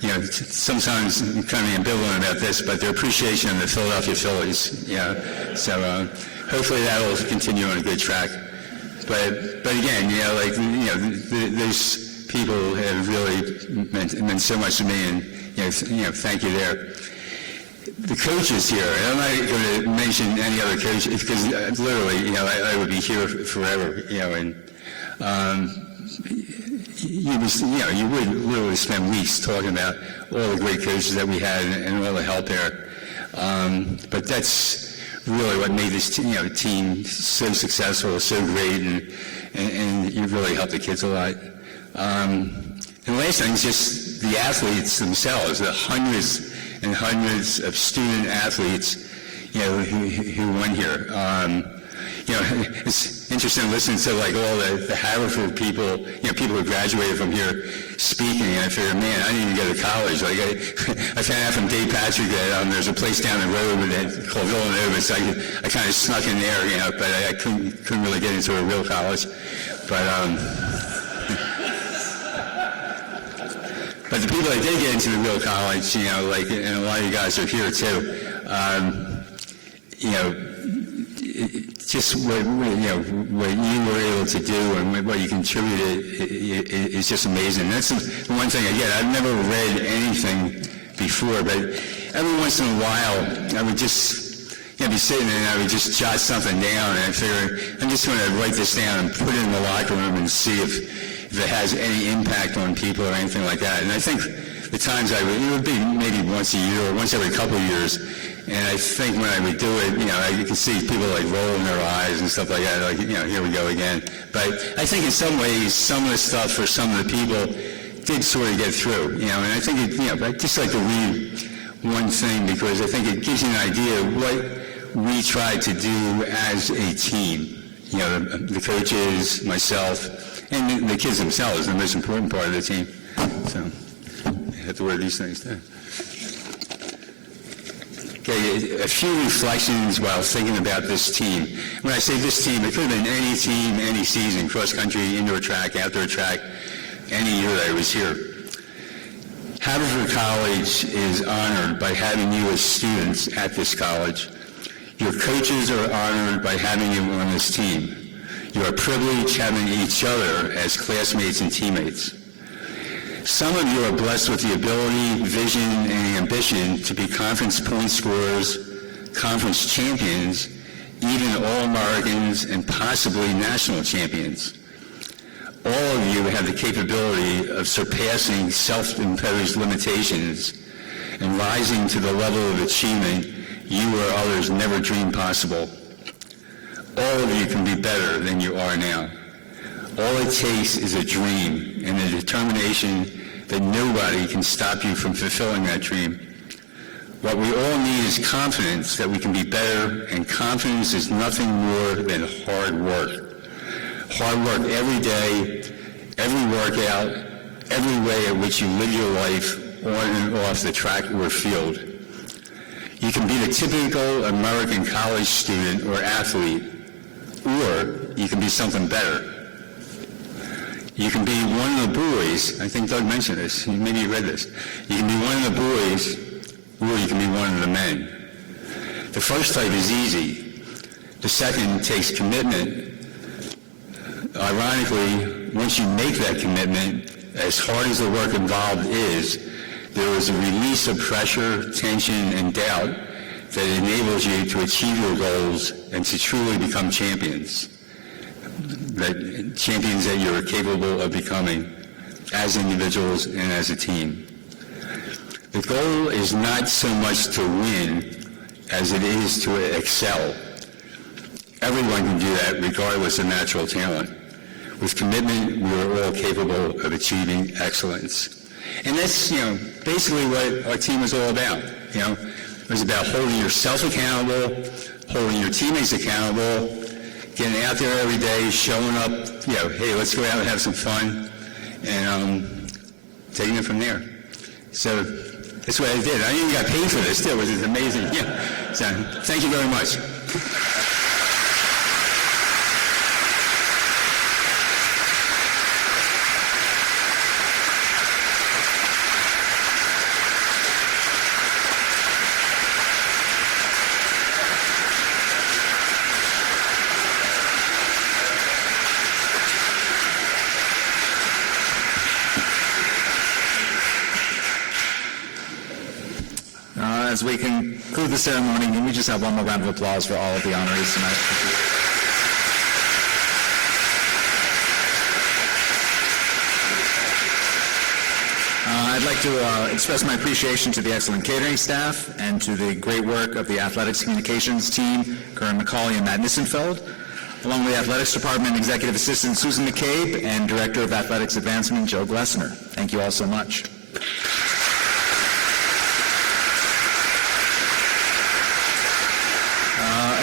you know, sometimes I'm kind of ambivalent about this, but their appreciation of the Philadelphia Phillies, yeah. So hopefully that will continue on a good track. But again, you know, like, you know, those people have really meant so much to me, and, you know, thank you there. The coaches here, and I'm not going to mention any other coaches, because literally, you know, I would be here forever, you know, and you would literally spend weeks talking about all the great coaches that we had and all the help there. But that's really what made this team so successful, so great, and you really helped the kids a lot. And the last thing is just the athletes themselves, the hundreds and hundreds of student athletes, you know, who went here. You know, it's interesting listening to like all the Haverford people, you know, people who graduated from here speaking, and I figured, man, I didn't even go to college. Like I found out from Dave Patrick that there's a place down the road called Villanova, so I kind of snuck in there, you know, but I couldn't really get into a real college. But the people that did get into the real college, you know, like, and a lot of you guys are here too, you know, just what you were able to do and what you contributed is just amazing. That's the one thing, again, I've never read anything before, but every once in a while, I would just, you know, be sitting there and I would just jot something down, and I figure, I'm just going to write this down and put it in the locker room and see if it has any impact on people or anything like that. And I think the times it would be maybe once a year or once every couple of years. And I think when I would do it, you know, you can see people like rolling their eyes and stuff like that, like, you know, here we go again. But I think in some ways, some of the stuff for some of the people did sort of get through, you know, and I think, I'd just like to read one thing because I think it gives you an idea of what we tried to do as a team. You know, the coaches, myself, and the kids themselves, the most important part of the team. So I have to wear these things too. Okay, a few reflections while thinking about this team. When I say this team, it could have been any team, any season, cross-country, indoor track, outdoor track, any year that I was here. Haverford College is honored by having you as students at this college. Your coaches are honored by having you on this team. You are privileged having each other as classmates and teammates. Some of you are blessed with the ability, vision, and ambition to be conference point scorers, conference champions, even All-Americans, and possibly national champions. All of you have the capability of surpassing self-imposed limitations and rising to the level of achievement you or others never dreamed possible. All of you can be better than you are now. All it takes is a dream and a determination that nobody can stop you from fulfilling that dream. What we all need is confidence that we can be better, and confidence is nothing more than hard work. Hard work every day, every workout, every way in which you live your life on and off the track or field. You can be the typical American college student or athlete, or you can be something better. You can be one of the boys. I think Doug mentioned this. Maybe you read this. You can be one of the boys, or you can be one of the men. The first type is easy. The second takes commitment. Ironically, once you make that commitment, as hard as the work involved is, there is a release of pressure, tension, and doubt that enables you to achieve your goals and to truly become champions. Champions that you're capable of becoming as individuals and as a team. The goal is not so much to win as it is to excel. Everyone can do that regardless of natural talent. With commitment, we are all capable of achieving excellence. And that's, basically what our team is all about. It was about holding yourself accountable, holding your teammates accountable, getting out there every day, showing up, hey, let's go out and have some fun, and taking it from there. So that's what I did. I even got paid for this too, which is amazing. So thank you very much. As we conclude the ceremony, can we just have one more round of applause for all of the honorees tonight? I'd like to express my appreciation to the excellent catering staff and to the great work of the athletics communications team, Karen McCauley and Matt Nissenfeld, along with the athletics department executive assistant Susan McCabe and director of athletics advancement Joe Glessner. Thank you all so much.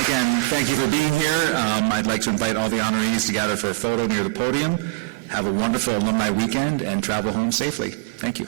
Again, thank you for being here. I'd like to invite all the honorees to gather for a photo near the podium. Have a wonderful Alumni Weekend and travel home safely. Thank you.